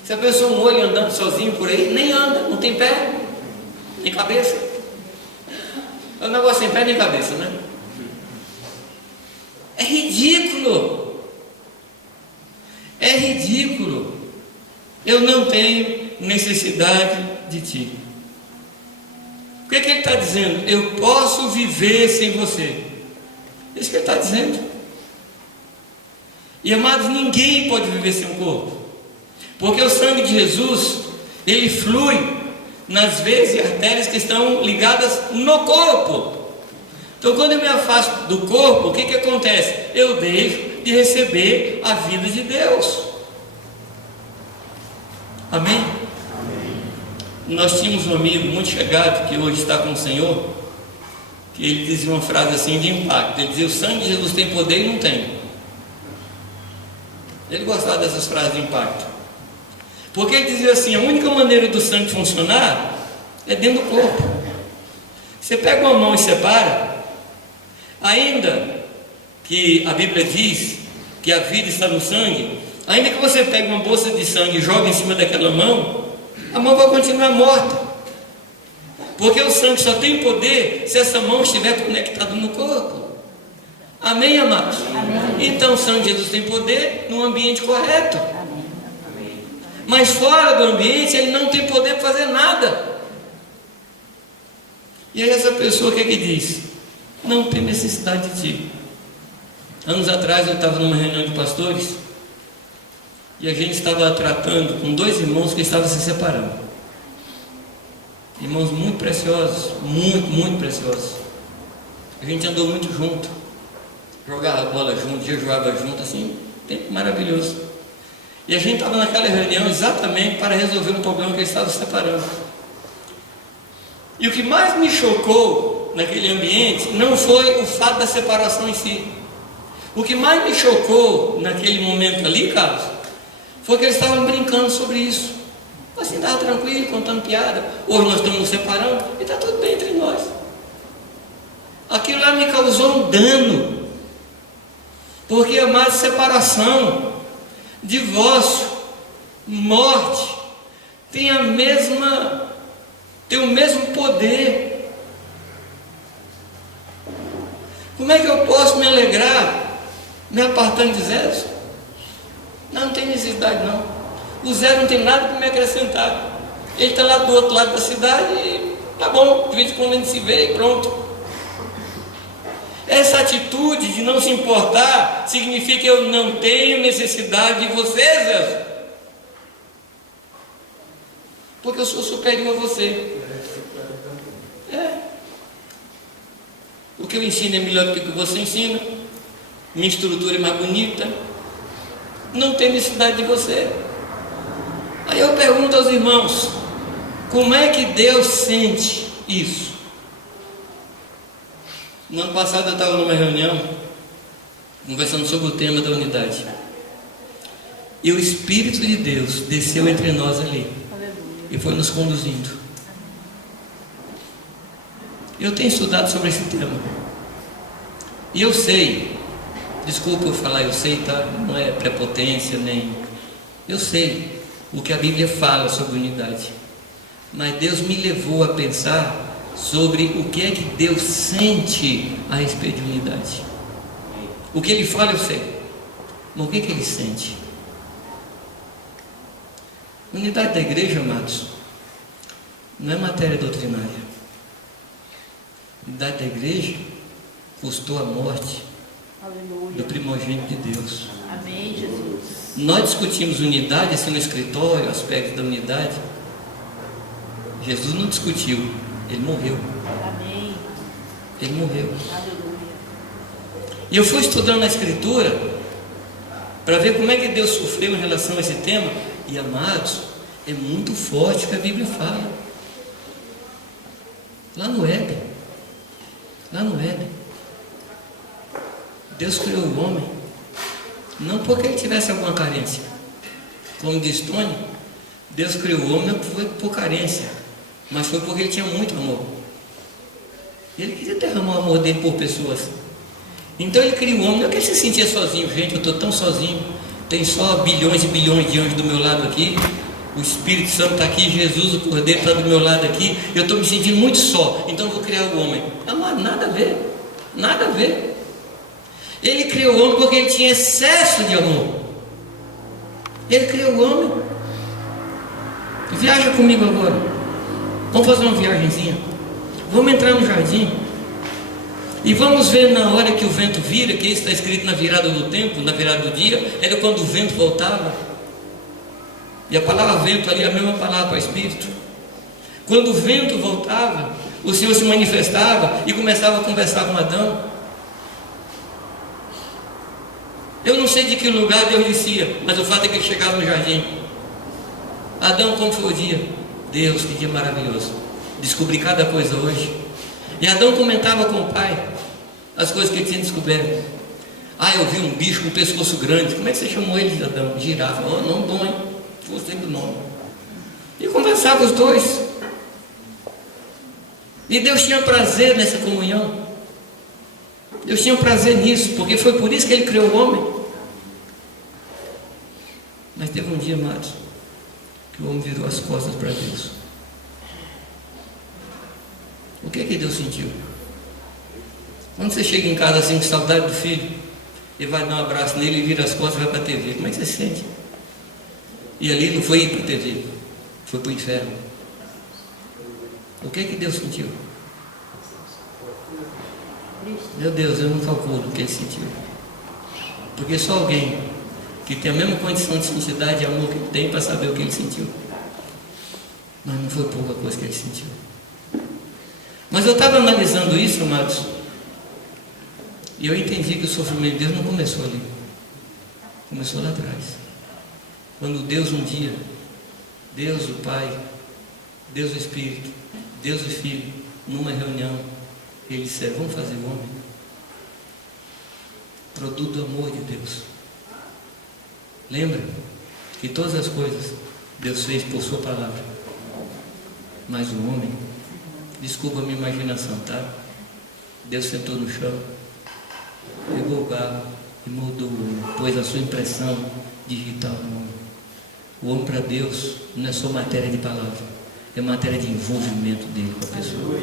Se a pessoa um olho andando sozinho por aí, nem anda, não tem pé, nem cabeça. É um negócio sem pé nem cabeça, né? É ridículo. É ridículo. Eu não tenho necessidade de ti. O que ele está dizendo? Eu posso viver sem você. É isso que ele está dizendo. E amados, ninguém pode viver sem o corpo. Porque o sangue de Jesus, ele flui nas veias e artérias que estão ligadas no corpo. Então quando eu me afasto do corpo, o que acontece? Eu deixo de receber a vida de Deus. Amém? Amém. Nós tínhamos um amigo muito chegado, que hoje está com o Senhor, que ele dizia uma frase assim de impacto. Ele dizia, o sangue de Jesus tem poder e não tem. Ele gostava dessas frases de impacto. Porque ele dizia assim, a única maneira do sangue funcionar é dentro do corpo. Você pega uma mão e separa, Ainda que a Bíblia diz que a vida está no sangue, ainda que você pegue uma bolsa de sangue e jogue em cima daquela mão, a mão vai continuar morta. Porque o sangue só tem poder se essa mão estiver conectada no corpo. Amém, amados? Amém. Então o sangue de Jesus tem poder no ambiente correto. Amém. Mas fora do ambiente ele não tem poder para fazer nada. E aí essa pessoa o que diz? Não tem necessidade de ti. Anos atrás eu estava numa reunião de pastores e a gente estava tratando com 2 irmãos que estavam se separando. Irmãos muito preciosos, muito preciosos. A gente andou muito junto, jogava bola junto, jejuava junto, assim, tempo maravilhoso. E a gente estava naquela reunião exatamente para resolver um problema que eles estavam se separando. E o que mais me chocou naquele ambiente não foi o fato da separação em si. O que mais me chocou naquele momento ali, Carlos, foi que eles estavam brincando sobre isso. Assim, estava tranquilo, contando piada. Hoje nós estamos nos separando e está tudo bem entre nós. Aquilo lá me causou um dano. Porque, amado, separação, divórcio, morte, tem o mesmo poder. Como é que eu posso me alegrar me apartando de Zé? Não tem necessidade não. O Zé não tem nada para me acrescentar. Ele está lá do outro lado da cidade e tá bom, de vez em quando a gente se vê e pronto. Essa atitude de não se importar significa que eu não tenho necessidade de você, Zé, porque eu sou superior a você. O que eu ensino é melhor do que o que você ensina, minha estrutura é mais bonita, não tem necessidade de você. Aí eu pergunto aos irmãos, como é que Deus sente isso? No ano passado eu estava numa reunião, conversando sobre o tema da unidade. E o Espírito de Deus desceu entre nós ali. E foi nos conduzindo. Eu tenho estudado sobre esse tema. E eu sei, desculpa eu falar, eu sei, tá? Não é prepotência nem. Eu sei o que a Bíblia fala sobre unidade. Mas Deus me levou a pensar sobre o que é que Deus sente a respeito de unidade. O que Ele fala eu sei, mas o que é que Ele sente? Unidade da igreja, amados, não é matéria doutrinária. Unidade da igreja custou a morte do primogênito de Deus. Amém, Jesus. Nós discutimos unidade assim no escritório, aspectos da unidade. Jesus não discutiu, Ele morreu. Amém. Ele morreu. Aleluia. E eu fui estudando na escritura para ver como é que Deus sofreu em relação a esse tema. E amados, é muito forte o que a Bíblia fala. Lá no Éden, Deus criou o homem, não porque ele tivesse alguma carência. Como diz Tony, Deus criou o homem não foi por carência, mas foi porque ele tinha muito amor. Ele queria derramar o amor dele por pessoas. Então ele criou o homem, não é que ele se sentia sozinho. Gente, eu estou tão sozinho, tem só bilhões e bilhões de anjos do meu lado aqui, o Espírito Santo está aqui, Jesus, o Cordeiro está do meu lado aqui, eu estou me sentindo muito só, então eu vou criar o homem. Amado, nada a ver, nada a ver. Ele criou o homem porque ele tinha excesso de amor. Ele criou o homem. Viaja comigo agora, vamos fazer uma viagenzinha, vamos entrar no jardim e vamos ver na hora que o vento vira, que isso está escrito na virada do tempo, na virada do dia, era quando o vento voltava. E a palavra vento ali é a mesma palavra para espírito. Quando o vento voltava, o Senhor se manifestava e começava a conversar com Adão. Eu não sei de que lugar Deus descia, mas o fato é que ele chegava no jardim. Adão, como foi o dia? Deus, que dia maravilhoso. Descobri cada coisa hoje. E Adão comentava com o pai as coisas que ele tinha descoberto. Ah, eu vi um bicho com um pescoço grande. Como é que você chamou ele, Adão? Girafa. Oh, não bom, hein? Gostei do nome. E conversava os dois. E Deus tinha prazer nessa comunhão. Deus tinha prazer nisso, porque foi por isso que Ele criou o homem. Mas teve um dia, amados, que o homem virou as costas para Deus. O que é que Deus sentiu? Quando você chega em casa assim com saudade do filho, ele vai dar um abraço nele e vira as costas e vai para a TV. Como é que você se sente? E ali não foi ir para a TV, foi para o inferno. O que é que Deus sentiu? Meu Deus, eu não calculo o que Ele sentiu. Porque só alguém que tem a mesma condição de santidade e amor que Ele tem para saber o que Ele sentiu. Mas não foi pouca coisa que Ele sentiu. Mas eu estava analisando isso, amados, e eu entendi que o sofrimento de Deus não começou ali. Começou lá atrás. Quando Deus um dia, Deus o Pai, Deus o Espírito, Deus o Filho, numa reunião, Eles disseram, vamos fazer o homem. Produto do amor de Deus. Lembra que todas as coisas Deus fez por sua palavra. Mas o homem, desculpa a minha imaginação, tá? Deus sentou no chão, pegou o garro e moldou o homem, pôs a sua impressão digital no homem. O homem para Deus não é só matéria de palavra, é matéria de envolvimento dele com a pessoa.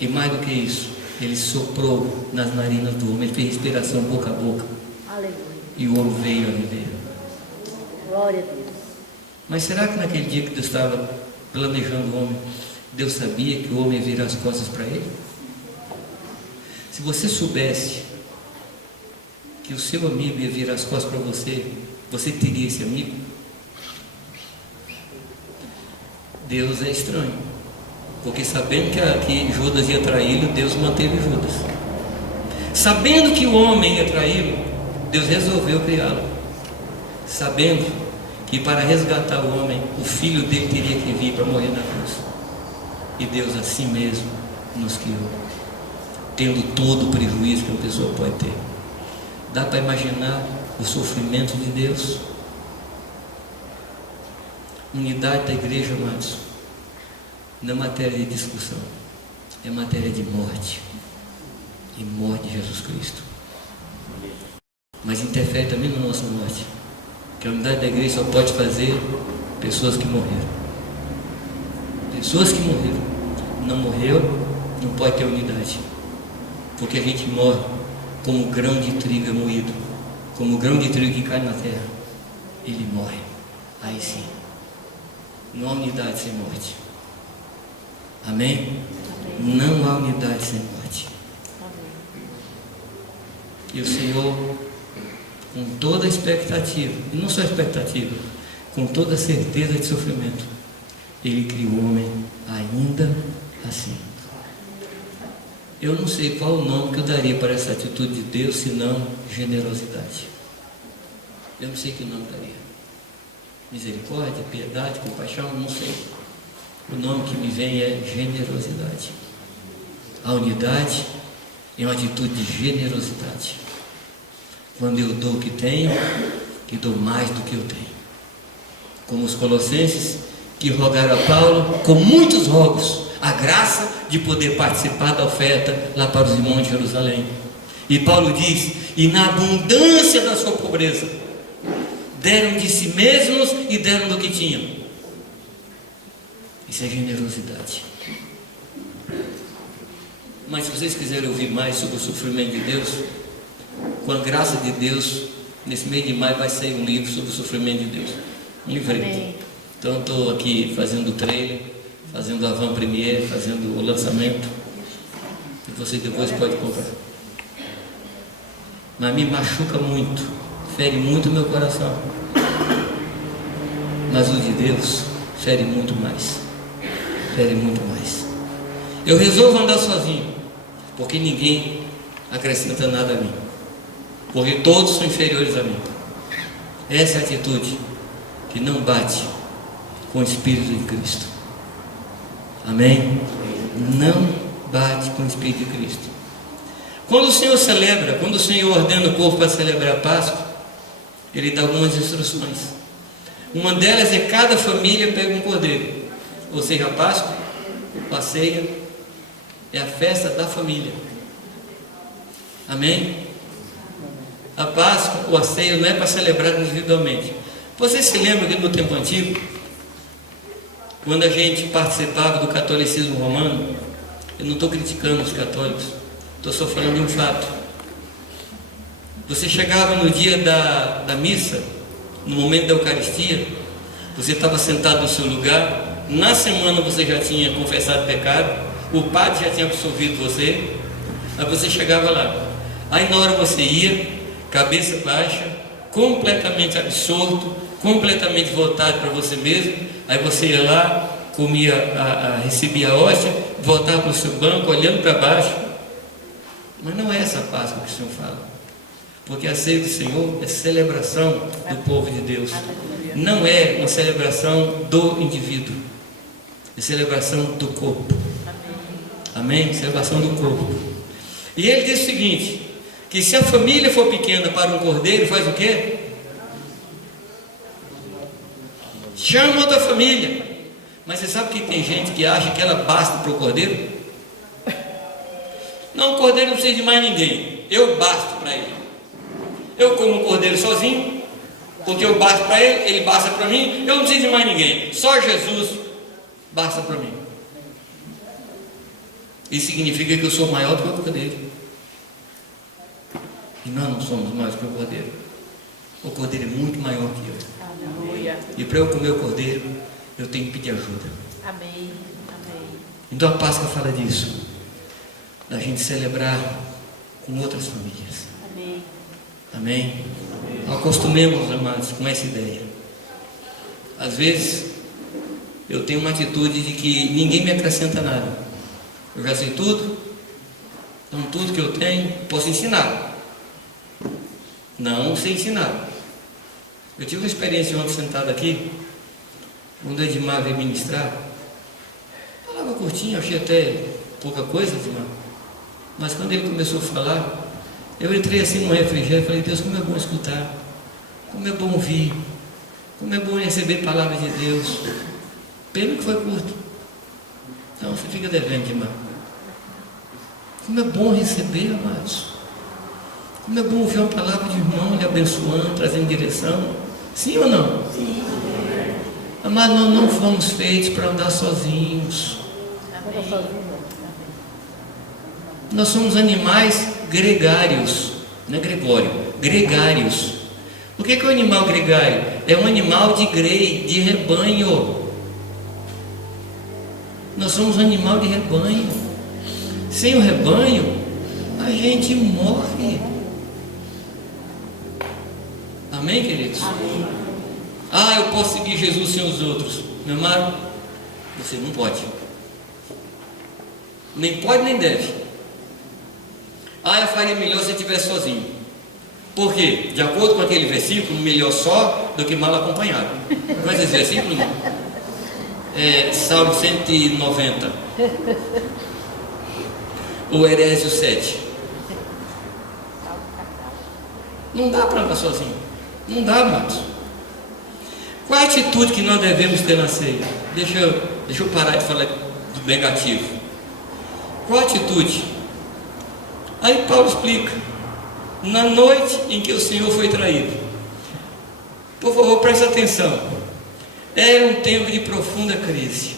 E mais do que isso, Ele soprou nas narinas do homem, Ele fez respiração boca a boca. Aleluia. E o homem veio a viver. Glória a Deus. Mas será que naquele dia que Deus estava planejando o homem, Deus sabia que o homem ia virar as costas para Ele? Se você soubesse que o seu amigo ia virar as costas para você, você teria esse amigo? Deus é estranho, porque sabendo que Judas ia traí-lo, Deus manteve Judas. Sabendo que o homem ia traí-lo, Deus resolveu criá-lo. Sabendo que para resgatar o homem, o filho dele teria que vir para morrer na cruz. E Deus assim mesmo nos criou, tendo todo o prejuízo que uma pessoa pode ter. Dá para imaginar o sofrimento de Deus? Unidade da igreja, amados, não é matéria de discussão, é matéria de morte, e morte de Jesus Cristo. Mas interfere também na nossa morte, que a unidade da igreja só pode fazer pessoas que morreram. Pessoas que morreram. Não morreu, não pode ter unidade, porque a gente morre como grão de trigo moído, como grão de trigo que cai na terra. Ele morre, aí sim, não há unidade sem morte. Amém? Amém. Não há unidade sem morte. Amém. E o Senhor, com toda a expectativa, e não só expectativa, com toda a certeza de sofrimento, Ele criou o homem ainda assim. Eu não sei qual o nome que eu daria para essa atitude de Deus, senão generosidade. Eu não sei que nome daria. Misericórdia, piedade, compaixão, não sei. O nome que me vem é generosidade. A unidade é uma atitude de generosidade. Quando eu dou o que tenho, que dou mais do que eu tenho. Como os colossenses, que rogaram a Paulo, com muitos rogos, a graça de poder participar da oferta lá para os irmãos de Jerusalém. E Paulo diz, e na abundância da sua pobreza, deram de si mesmos e deram do que tinham. Isso é generosidade. Mas se vocês quiserem ouvir mais sobre o sofrimento de Deus, com a graça de Deus, nesse mês de maio vai sair um livro sobre o sofrimento de Deus. Um livreto. Amém. Então estou aqui fazendo o trailer, fazendo a van premiere, fazendo o lançamento. E você depois pode comprar. Mas me machuca muito, fere muito o meu coração. Mas o de Deus fere muito mais. Fere muito mais. Eu resolvo andar sozinho, porque ninguém acrescenta nada a mim, porque todos são inferiores a mim. Essa é a atitude que não bate com o Espírito de Cristo. Amém? Não bate com o Espírito de Cristo. Quando o Senhor celebra, quando o Senhor ordena o povo para celebrar a Páscoa, Ele dá algumas instruções. Uma delas é cada família pega um cordeiro. Ou seja, a Páscoa, a ceia, é a festa da família. Amém? A Páscoa, a ceia não é para celebrar individualmente. Você se lembra que no tempo antigo, quando a gente participava do catolicismo romano, eu não estou criticando os católicos, estou só falando de um fato. Você chegava no dia da missa, no momento da Eucaristia, você estava sentado no seu lugar, na semana você já tinha confessado pecado, o padre já tinha absolvido você, aí você chegava lá. Aí na hora você ia, cabeça baixa, completamente absorto, completamente voltado para você mesmo. Aí você ia lá, comia, recebia a hóstia, voltava para o seu banco, olhando para baixo. Mas não é essa Páscoa que o Senhor fala. Porque a ceia do Senhor é celebração do povo de Deus. Não é uma celebração do indivíduo. É celebração do corpo. Amém? Celebração do corpo. E ele diz o seguinte, que se a família for pequena para um cordeiro, faz o quê? Chama outra família. Mas você sabe que tem gente que acha que ela basta para o cordeiro? Não, o cordeiro não precisa de mais ninguém. Eu basto para ele. Eu como um cordeiro sozinho, porque eu basto para ele, ele basta para mim, eu não preciso de mais ninguém. Só Jesus basta para mim. Isso significa que eu sou maior do que o cordeiro. E nós não somos maiores que o cordeiro. O cordeiro é muito maior que eu. Aleluia. E para eu comer o cordeiro, eu tenho que pedir ajuda. Amém. Amém. Então a Páscoa fala disso, da gente celebrar com outras famílias. Amém. Amém? Acostumemos, amados, com essa ideia. Às vezes eu tenho uma atitude de que ninguém me acrescenta nada. Eu já sei tudo, então tudo que eu tenho posso ensinar. Não sei ensinar. Eu tive uma experiência ontem sentado aqui, quando o Edmar veio ministrar. Palavra curtinha, eu achei até pouca coisa, Edmar. Mas quando ele começou a falar, eu entrei assim no refrigério e falei, Deus, como é bom escutar, como é bom ouvir, como é bom receber palavra de Deus. Pena que foi curto. Então você fica devendo, Edmar. Como é bom receber, amados. Como é bom ouvir uma palavra de irmão lhe abençoando, trazendo direção. Sim ou não? Sim. Amados, nós não fomos feitos para andar sozinhos. Nós somos animais gregários, não é gregório, gregários. O que é o animal gregário? É um animal de grei, de rebanho. Nós somos um animal de rebanho. Sem o rebanho, a gente morre. Amém, queridos? Amém. Ah, eu posso seguir Jesus sem os outros. Meu amado, você não pode. Nem pode, nem deve. Ah, eu faria melhor se eu estivesse sozinho. Por quê? De acordo com aquele versículo, melhor só do que mal acompanhado. Conhece esse versículo? Salmo 190. O Herésio 7. Não dá para andar sozinho. Não dá, amados. Qual a atitude que nós devemos ter na ceia? Deixa eu parar de falar do negativo. Qual a atitude? Aí Paulo explica. Na noite em que o Senhor foi traído. Por favor, preste atenção. Era um tempo de profunda crise.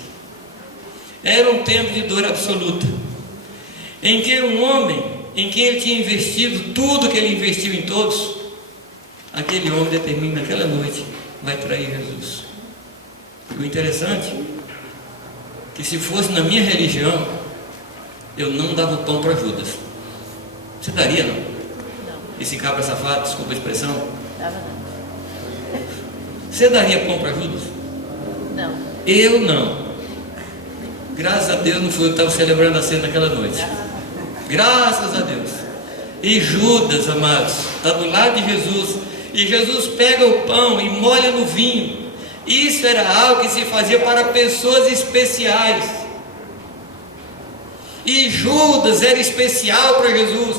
Era um tempo de dor absoluta. Em que um homem, em que ele tinha investido tudo que ele investiu em todos, aquele homem determina naquela noite, vai trair Jesus. E o interessante, que se fosse na minha religião, eu não dava o pão para Judas. Você daria, não? Não. Esse cabra safado, desculpa a expressão. Dava não. Você daria pão para Judas? Não. Eu não. Graças a Deus não fui eu que estava celebrando a ceia naquela noite. Graças a Deus. E Judas, amados, está do lado de Jesus. E Jesus pega o pão e molha no vinho. Isso era algo que se fazia para pessoas especiais. E Judas era especial para Jesus.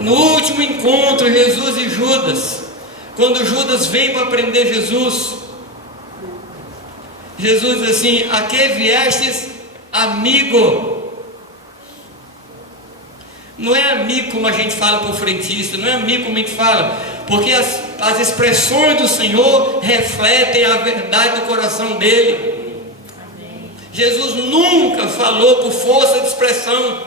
No último encontro, Jesus e Judas, quando Judas vem para prender Jesus, Jesus diz assim: a que viestes, amigo? Não é amigo como a gente fala para o frentista, não é amigo como a gente fala, porque as expressões do Senhor refletem a verdade do coração dele. Jesus nunca falou por força de expressão.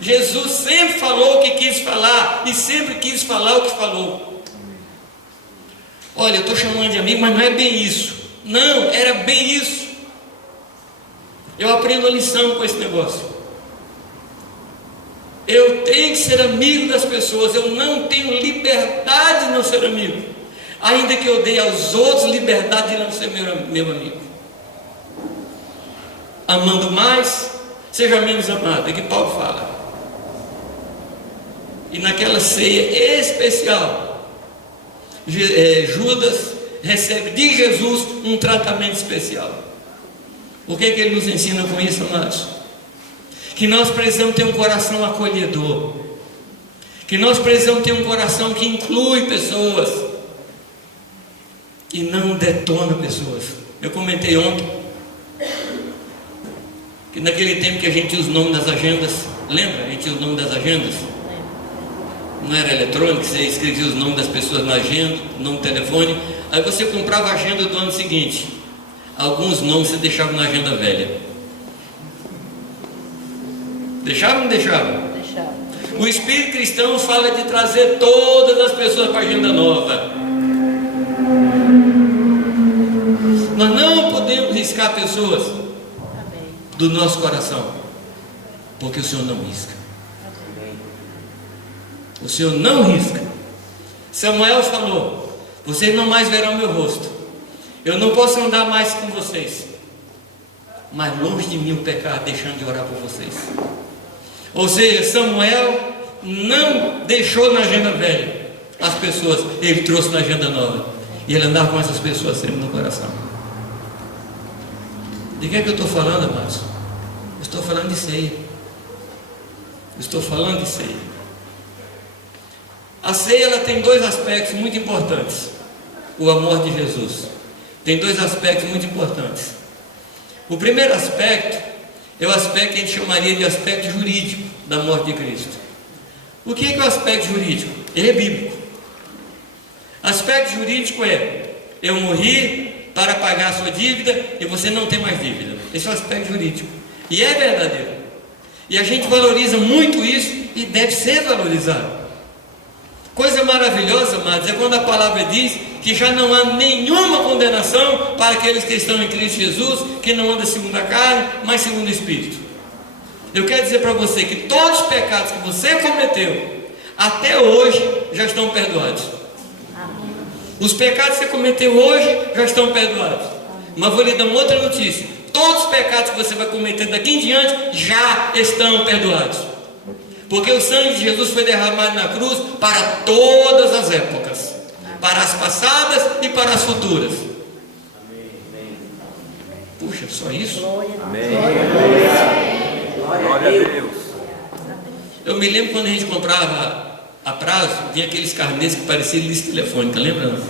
Jesus sempre falou o que quis falar e sempre quis falar o que falou. Olha, eu estou chamando de amigo, mas não é bem isso. Não, era bem isso. Eu aprendo a lição com esse negócio. Eu tenho que ser amigo das pessoas. Eu não tenho liberdade de não ser amigo, ainda que eu dê aos outros liberdade de não ser meu amigo. Amando mais, seja menos amado. É que Paulo fala. E naquela ceia especial, Judas recebe de Jesus um tratamento especial. O que é que ele nos ensina com isso, amados? Que nós precisamos ter um coração acolhedor, que nós precisamos ter um coração que inclui pessoas e não detona pessoas. Eu comentei ontem que naquele tempo que a gente tinha os nomes das agendas, lembra? A gente tinha os nomes das agendas, não era eletrônico, você escrevia os nomes das pessoas na agenda, nome do telefone, aí você comprava a agenda do ano seguinte. Alguns nomes você deixava na agenda velha. Deixava ou não deixava? Deixava. O Espírito cristão fala de trazer todas as pessoas para a agenda nova. Nós não podemos riscar pessoas do nosso coração, porque o Senhor não risca. O Senhor não risca. Samuel falou: vocês não mais verão meu rosto, eu não posso andar mais com vocês, mas longe de mim o pecado, deixando de orar por vocês. Ou seja, Samuel não deixou na agenda velha as pessoas, ele trouxe na agenda nova, e ele andava com essas pessoas sempre no coração. De que é que eu estou falando, amados? Eu estou falando de ceia. Eu estou falando de ceia. A ceia, ela tem dois aspectos muito importantes. O amor de Jesus tem dois aspectos muito importantes. O primeiro aspecto é o aspecto que a gente chamaria de aspecto jurídico da morte de Cristo. O que é o aspecto jurídico? Ele é bíblico. Aspecto jurídico é: eu morri para pagar a sua dívida e você não tem mais dívida. Esse é o aspecto jurídico. E é verdadeiro. E a gente valoriza muito isso e deve ser valorizado. Coisa maravilhosa, amados, é quando a palavra diz que já não há nenhuma condenação para aqueles que estão em Cristo Jesus, que não andam segundo a carne, mas segundo o Espírito. Eu quero dizer para você que todos os pecados que você cometeu até hoje já estão perdoados. Os pecados que você cometeu hoje já estão perdoados. Mas vou lhe dar uma outra notícia: todos os pecados que você vai cometer daqui em diante já estão perdoados, porque o sangue de Jesus foi derramado na cruz para todas as épocas, para as passadas e para as futuras. Puxa, só isso? Amém. Glória a Deus. Eu me lembro quando a gente comprava a prazo, vinha aqueles carnês que pareciam lista telefônica, lembra?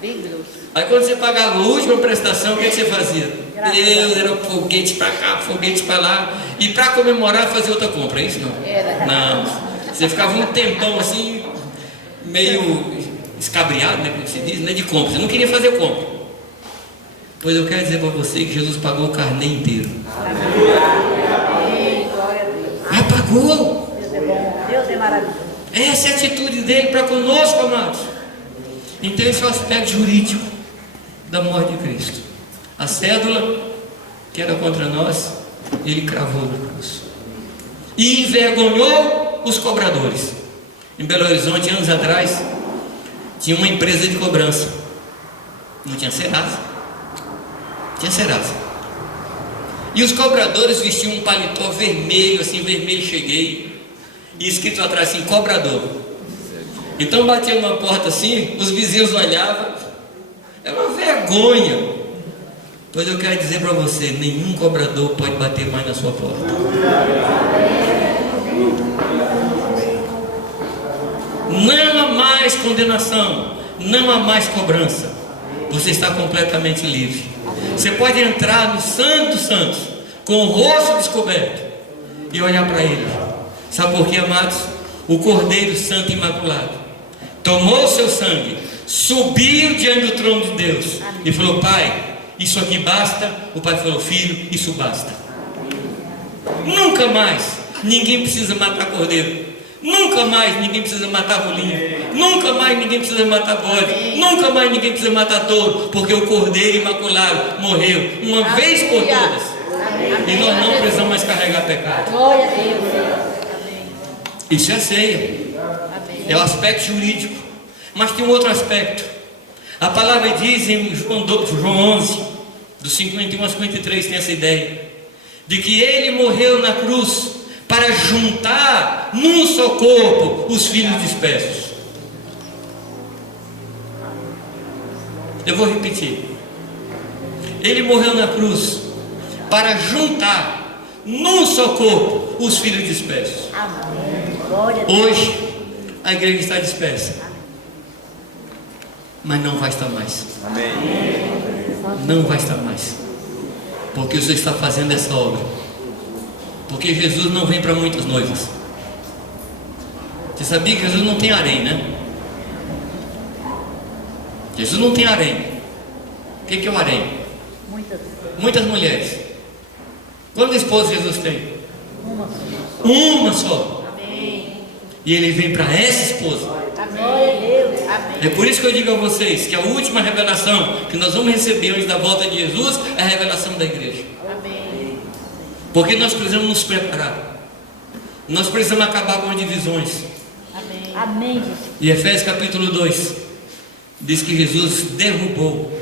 Bem grosso. Aí quando você pagava a última prestação, o que você fazia? Deus, era foguete para cá, foguete para lá, e para comemorar fazer outra compra, é isso não? Era. Não, você ficava um tempão assim, meio escabriado, né, como se diz, né, de compra, você não queria fazer compra. Pois eu quero dizer para você que Jesus pagou o carnê inteiro. Amém. Glória a Deus. Ah, pagou! Deus é bom. Deus é maravilhoso. Essa é a atitude dele para conosco, amados. Então esse é o aspecto jurídico da morte de Cristo. A cédula que era contra nós, ele cravou na cruz e envergonhou os cobradores. Em Belo Horizonte, anos atrás, tinha uma empresa de cobrança. Não tinha Serasa. Tinha Serasa. E os cobradores vestiam um paletó vermelho, assim, vermelho cheguei, e escrito atrás assim: cobrador. Então batia numa porta assim, os vizinhos olhavam, era uma vergonha. Pois eu quero dizer para você: nenhum cobrador pode bater mais na sua porta. Não há mais condenação, não há mais cobrança. Você está completamente livre. Você pode entrar no Santo dos Santos com o rosto descoberto e olhar para Ele. Sabe por quê, amados? O Cordeiro Santo Imaculado tomou o seu sangue, subiu diante do trono de Deus e falou: Pai, isso aqui basta. O Pai falou: Filho, isso basta. Nunca mais ninguém precisa matar cordeiro. Nunca mais ninguém precisa matar rolinho. Nunca mais ninguém precisa matar bode. Nunca mais ninguém precisa matar touro, porque o Cordeiro Imaculado morreu uma vez por todas. E nós não precisamos mais carregar pecado. Glória a Deus. Isso é ceia. É o aspecto jurídico. Mas tem um outro aspecto. A palavra diz em João 11, dos 51 a 53, tem essa ideia de que ele morreu na cruz para juntar num só corpo os filhos dispersos. Eu vou repetir. Ele morreu na cruz para juntar num só corpo os filhos dispersos. Amém. Glória a Deus. Hoje a igreja está dispersa, mas não vai estar mais. Amém. Não vai estar mais, porque o Senhor está fazendo essa obra. Porque Jesus não vem para muitas noivas. Você sabia que Jesus não tem harém, né? Jesus não tem harém. O que é o harém? Muitas mulheres. Quantas esposas Jesus tem? Uma só. Amém. E ele vem para essa esposa. Glória a Deus. Amém. É por isso que eu digo a vocês que a última revelação que nós vamos receber antes da volta de Jesus é a revelação da igreja. Amém. Porque nós precisamos nos preparar. Nós precisamos acabar com as divisões. Amém. Amém, Jesus. E Efésios capítulo 2 diz que Jesus derrubou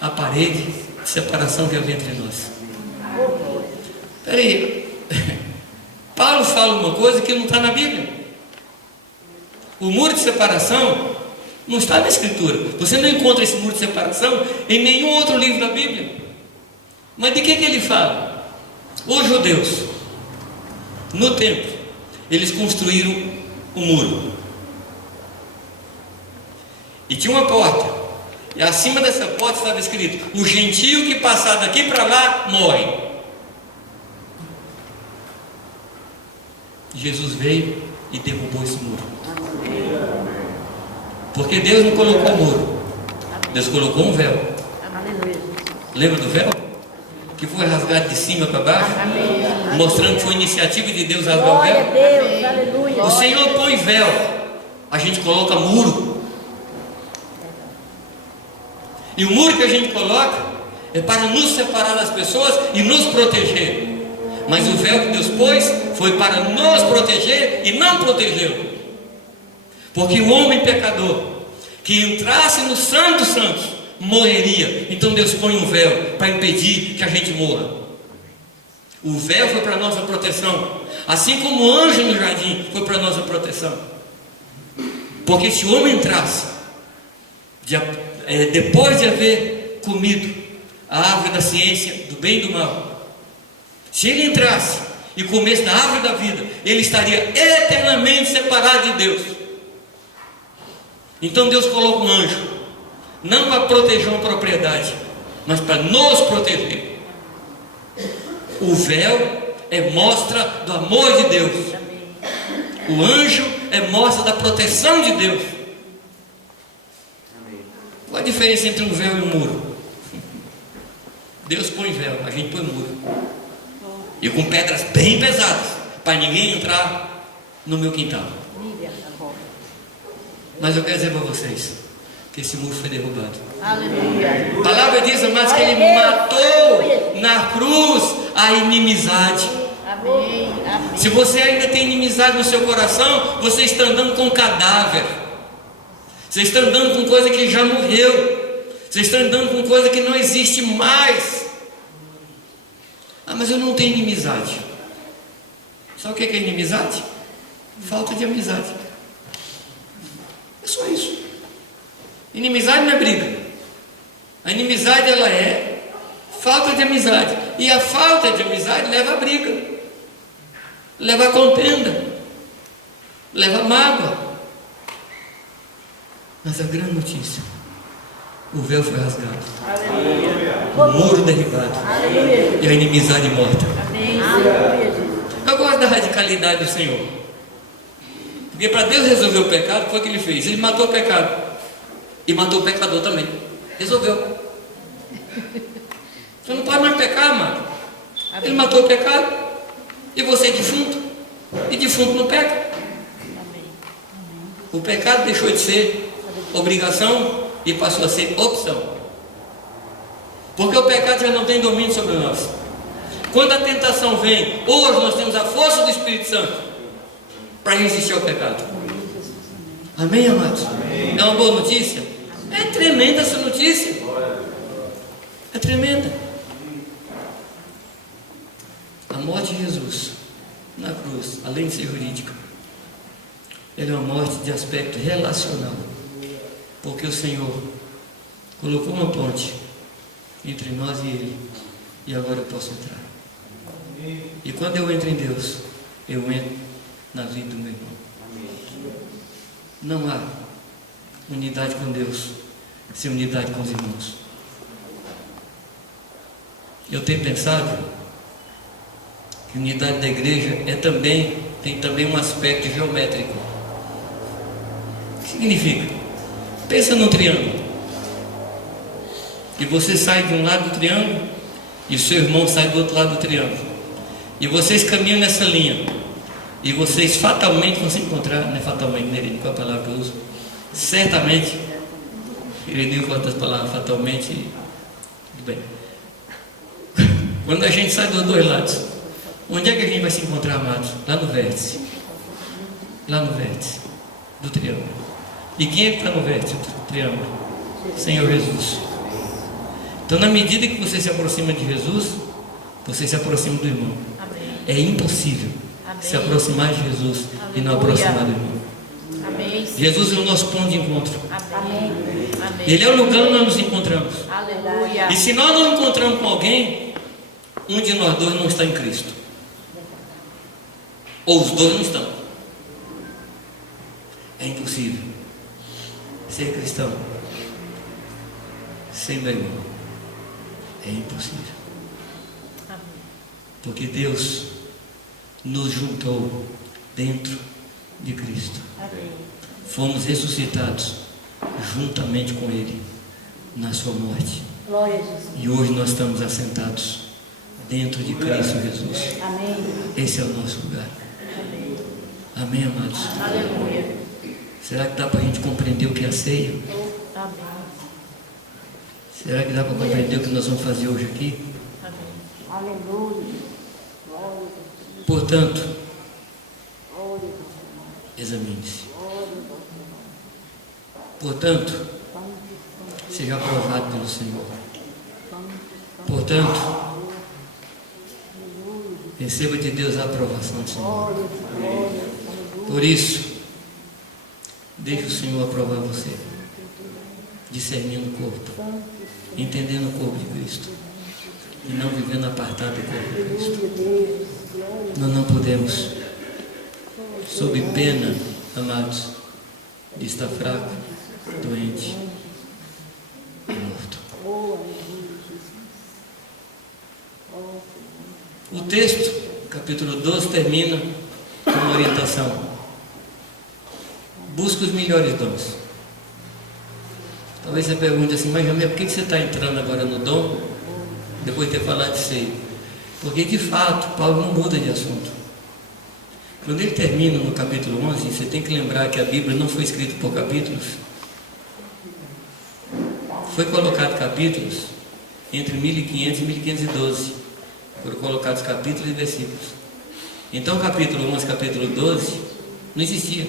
a parede de separação que havia entre nós. Peraí, Paulo fala uma coisa que não está na Bíblia. O muro de separação não está na Escritura. Você não encontra esse muro de separação em nenhum outro livro da Bíblia. Mas de que ele fala? Os judeus, no templo, eles construíram um muro. E tinha uma porta. E acima dessa porta estava escrito: o gentio que passar daqui para lá morre. Jesus veio e derrubou esse muro. Porque Deus não colocou muro, Deus colocou um véu. Aleluia. Lembra do véu? Que foi rasgado de cima para baixo, mostrando que foi iniciativa de Deus rasgar o Glória a véu. Deus. Aleluia. O Senhor põe véu, a gente coloca muro. E o muro que a gente coloca é para nos separar das pessoas e nos proteger. Mas o véu que Deus pôs foi para nos proteger e não protegeu. Porque o homem pecador que entrasse no Santo dos Santos morreria. Então Deus põe um véu para impedir que a gente morra. O véu foi para a nossa proteção, assim como o anjo no jardim foi para a nossa proteção. Porque se o homem entrasse depois de haver comido a árvore da ciência do bem e do mal, se ele entrasse e comesse da árvore da vida, ele estaria eternamente separado de Deus. Então Deus coloca um anjo, não para proteger uma propriedade, mas para nos proteger. O véu é mostra do amor de Deus. O anjo é mostra da proteção de Deus. Qual a diferença entre um véu e um muro? Deus põe véu, a gente põe muro. E com pedras bem pesadas, para ninguém entrar no meu quintal. Mas eu quero dizer para vocês que esse muro foi derrubado. Aleluia. A palavra diz, mas que ele matou na cruz a inimizade. Amém. Amém. Se você ainda tem inimizade no seu coração, você está andando com cadáver. Você está andando com coisa que já morreu. Você está andando com coisa que não existe mais. Ah, mas eu não tenho inimizade. Sabe o que é inimizade? Falta de amizade. É só isso. Inimizade não é briga. A inimizade, ela é falta de amizade. E a falta de amizade leva a briga, leva a contenda, leva a mágoa. Mas a grande notícia: o véu foi rasgado, o muro derribado, e a inimizade morta. Amém. Aleluia, Jesus. Eu gosto da radicalidade do Senhor. Porque para Deus resolver o pecado, o que foi que ele fez? Ele matou o pecado. E matou o pecador também. Resolveu. Você não pode mais pecar, amado. Ele matou o pecado. E você é defunto. E defunto não peca. O pecado deixou de ser obrigação e passou a ser opção. Porque o pecado já não tem domínio sobre nós. Quando a tentação vem, hoje nós temos a força do Espírito Santo para resistir ao pecado. Amém, amados? Amém. É uma boa notícia? É tremenda essa notícia. É tremenda. A morte de Jesus na cruz, além de ser jurídica, ela é uma morte de aspecto relacional. Porque o Senhor colocou uma ponte entre nós e Ele. E agora eu posso entrar. E quando eu entro em Deus, eu entro na vida do meu irmão. Não há unidade com Deus sem unidade com os irmãos. Eu tenho pensado que unidade da igreja tem também um aspecto geométrico. O que significa? Pensa num triângulo. E você sai de um lado do triângulo e o seu irmão sai do outro lado do triângulo. E vocês caminham nessa linha. E vocês fatalmente vão se encontrar, não é fatalmente, né? Qual a palavra que eu uso? Certamente. Ele nem conta as palavras fatalmente. Tudo bem. Quando a gente sai dos dois lados, onde é que a gente vai se encontrar, amados? Lá no vértice. Lá no vértice do triângulo. E quem é que está no vértice do triângulo? Senhor Jesus. Então, na medida que você se aproxima de Jesus, você se aproxima do irmão. Amém. É impossível se aproximar de Jesus e não aproximar do irmão. Amém. Jesus é o nosso ponto de encontro. Amém. Ele é o lugar onde nós nos encontramos. Aleluia. E se nós não encontramos com alguém, um de nós dois não está em Cristo. Ou os dois não estão. É impossível ser cristão sem meu irmão. É impossível. Porque Deus nos juntou dentro de Cristo. Fomos ressuscitados juntamente com Ele na sua morte. E hoje nós estamos assentados dentro de Cristo Jesus. Esse é o nosso lugar. Amém, amados? Aleluia. Será que dá para a gente compreender o que é a ceia? Será que dá para compreender o que nós vamos fazer hoje aqui? Aleluia. Portanto, examine-se. Portanto, seja aprovado pelo Senhor. Portanto, receba de Deus a aprovação do Senhor. Por isso, deixe o Senhor aprovar você, discernindo o corpo, entendendo o corpo de Cristo e não vivendo apartado do corpo de Cristo. Nós não podemos, sob pena, amados, de estar fraco, doente e morto. O texto, capítulo 12, termina com uma orientação. Busca os melhores dons. Talvez você pergunte assim, mas Jamil, por que você está entrando agora no dom, depois de ter falado disso aí? Porque de fato, Paulo não muda de assunto. Quando ele termina no capítulo 11, você tem que lembrar que a Bíblia não foi escrita por capítulos. Foi colocado capítulos entre 1500 e 1512. Foram colocados capítulos e versículos. Então capítulo 11, capítulo 12 não existia.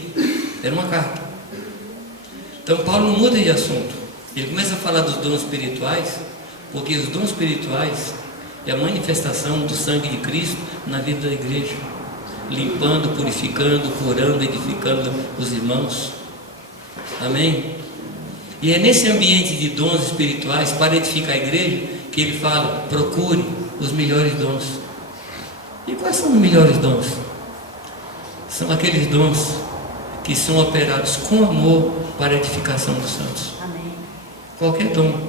Era uma carta. Então Paulo não muda de assunto. Ele começa a falar dos dons espirituais, porque os dons espirituais é a manifestação do sangue de Cristo na vida da igreja, limpando, purificando, curando, edificando os irmãos. Amém? E é nesse ambiente de dons espirituais para edificar a igreja que ele fala, procure os melhores dons. E quais são os melhores dons? São aqueles dons que são operados com amor para a edificação dos santos. Amém. Qualquer dom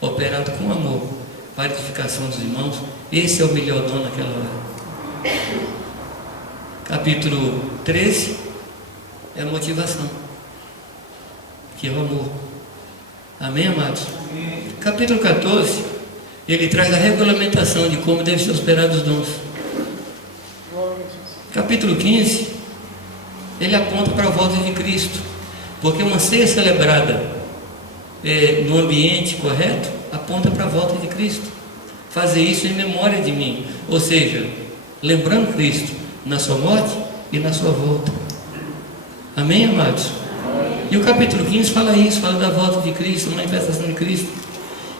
operado com amor para a edificação dos irmãos, esse é o melhor dom naquela hora. Capítulo 13, é a motivação, que é o amor. Amém, amados? Capítulo 14, ele traz a regulamentação de como devem ser operados os dons. Capítulo 15, ele aponta para a volta de Cristo, porque uma ceia celebrada no ambiente correto aponta para a volta de Cristo. Fazer isso em memória de mim, ou seja, lembrando Cristo na sua morte e na sua volta. Amém, amados? E o capítulo 15 fala isso, fala da volta de Cristo, manifestação de Cristo.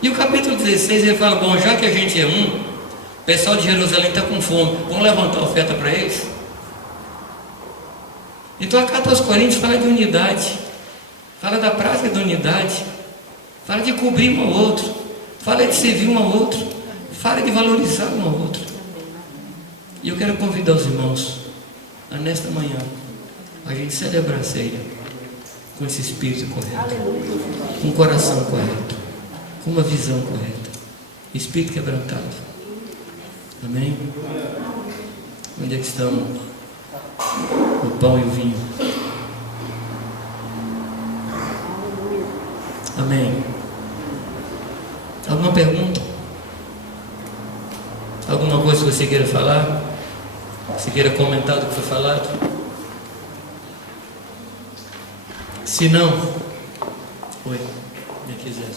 E o capítulo 16 ele fala, bom, já que a gente é um, o pessoal de Jerusalém está com fome, vamos levantar a oferta para eles? Então a carta aos Coríntios fala de unidade, fala da prática da unidade, fala de cobrir um ao outro, fala de servir um ao outro, fala de valorizar um ao outro. E eu quero convidar os irmãos a nesta manhã a gente celebrar a ceia com esse espírito correto, com o coração correto, com uma visão correta, espírito quebrantado. Amém? Onde é que estão o pão e o vinho? Amém. Alguma pergunta? Alguma coisa que você queira falar? Você queira comentar do que foi falado? Se não, oi, me quiser.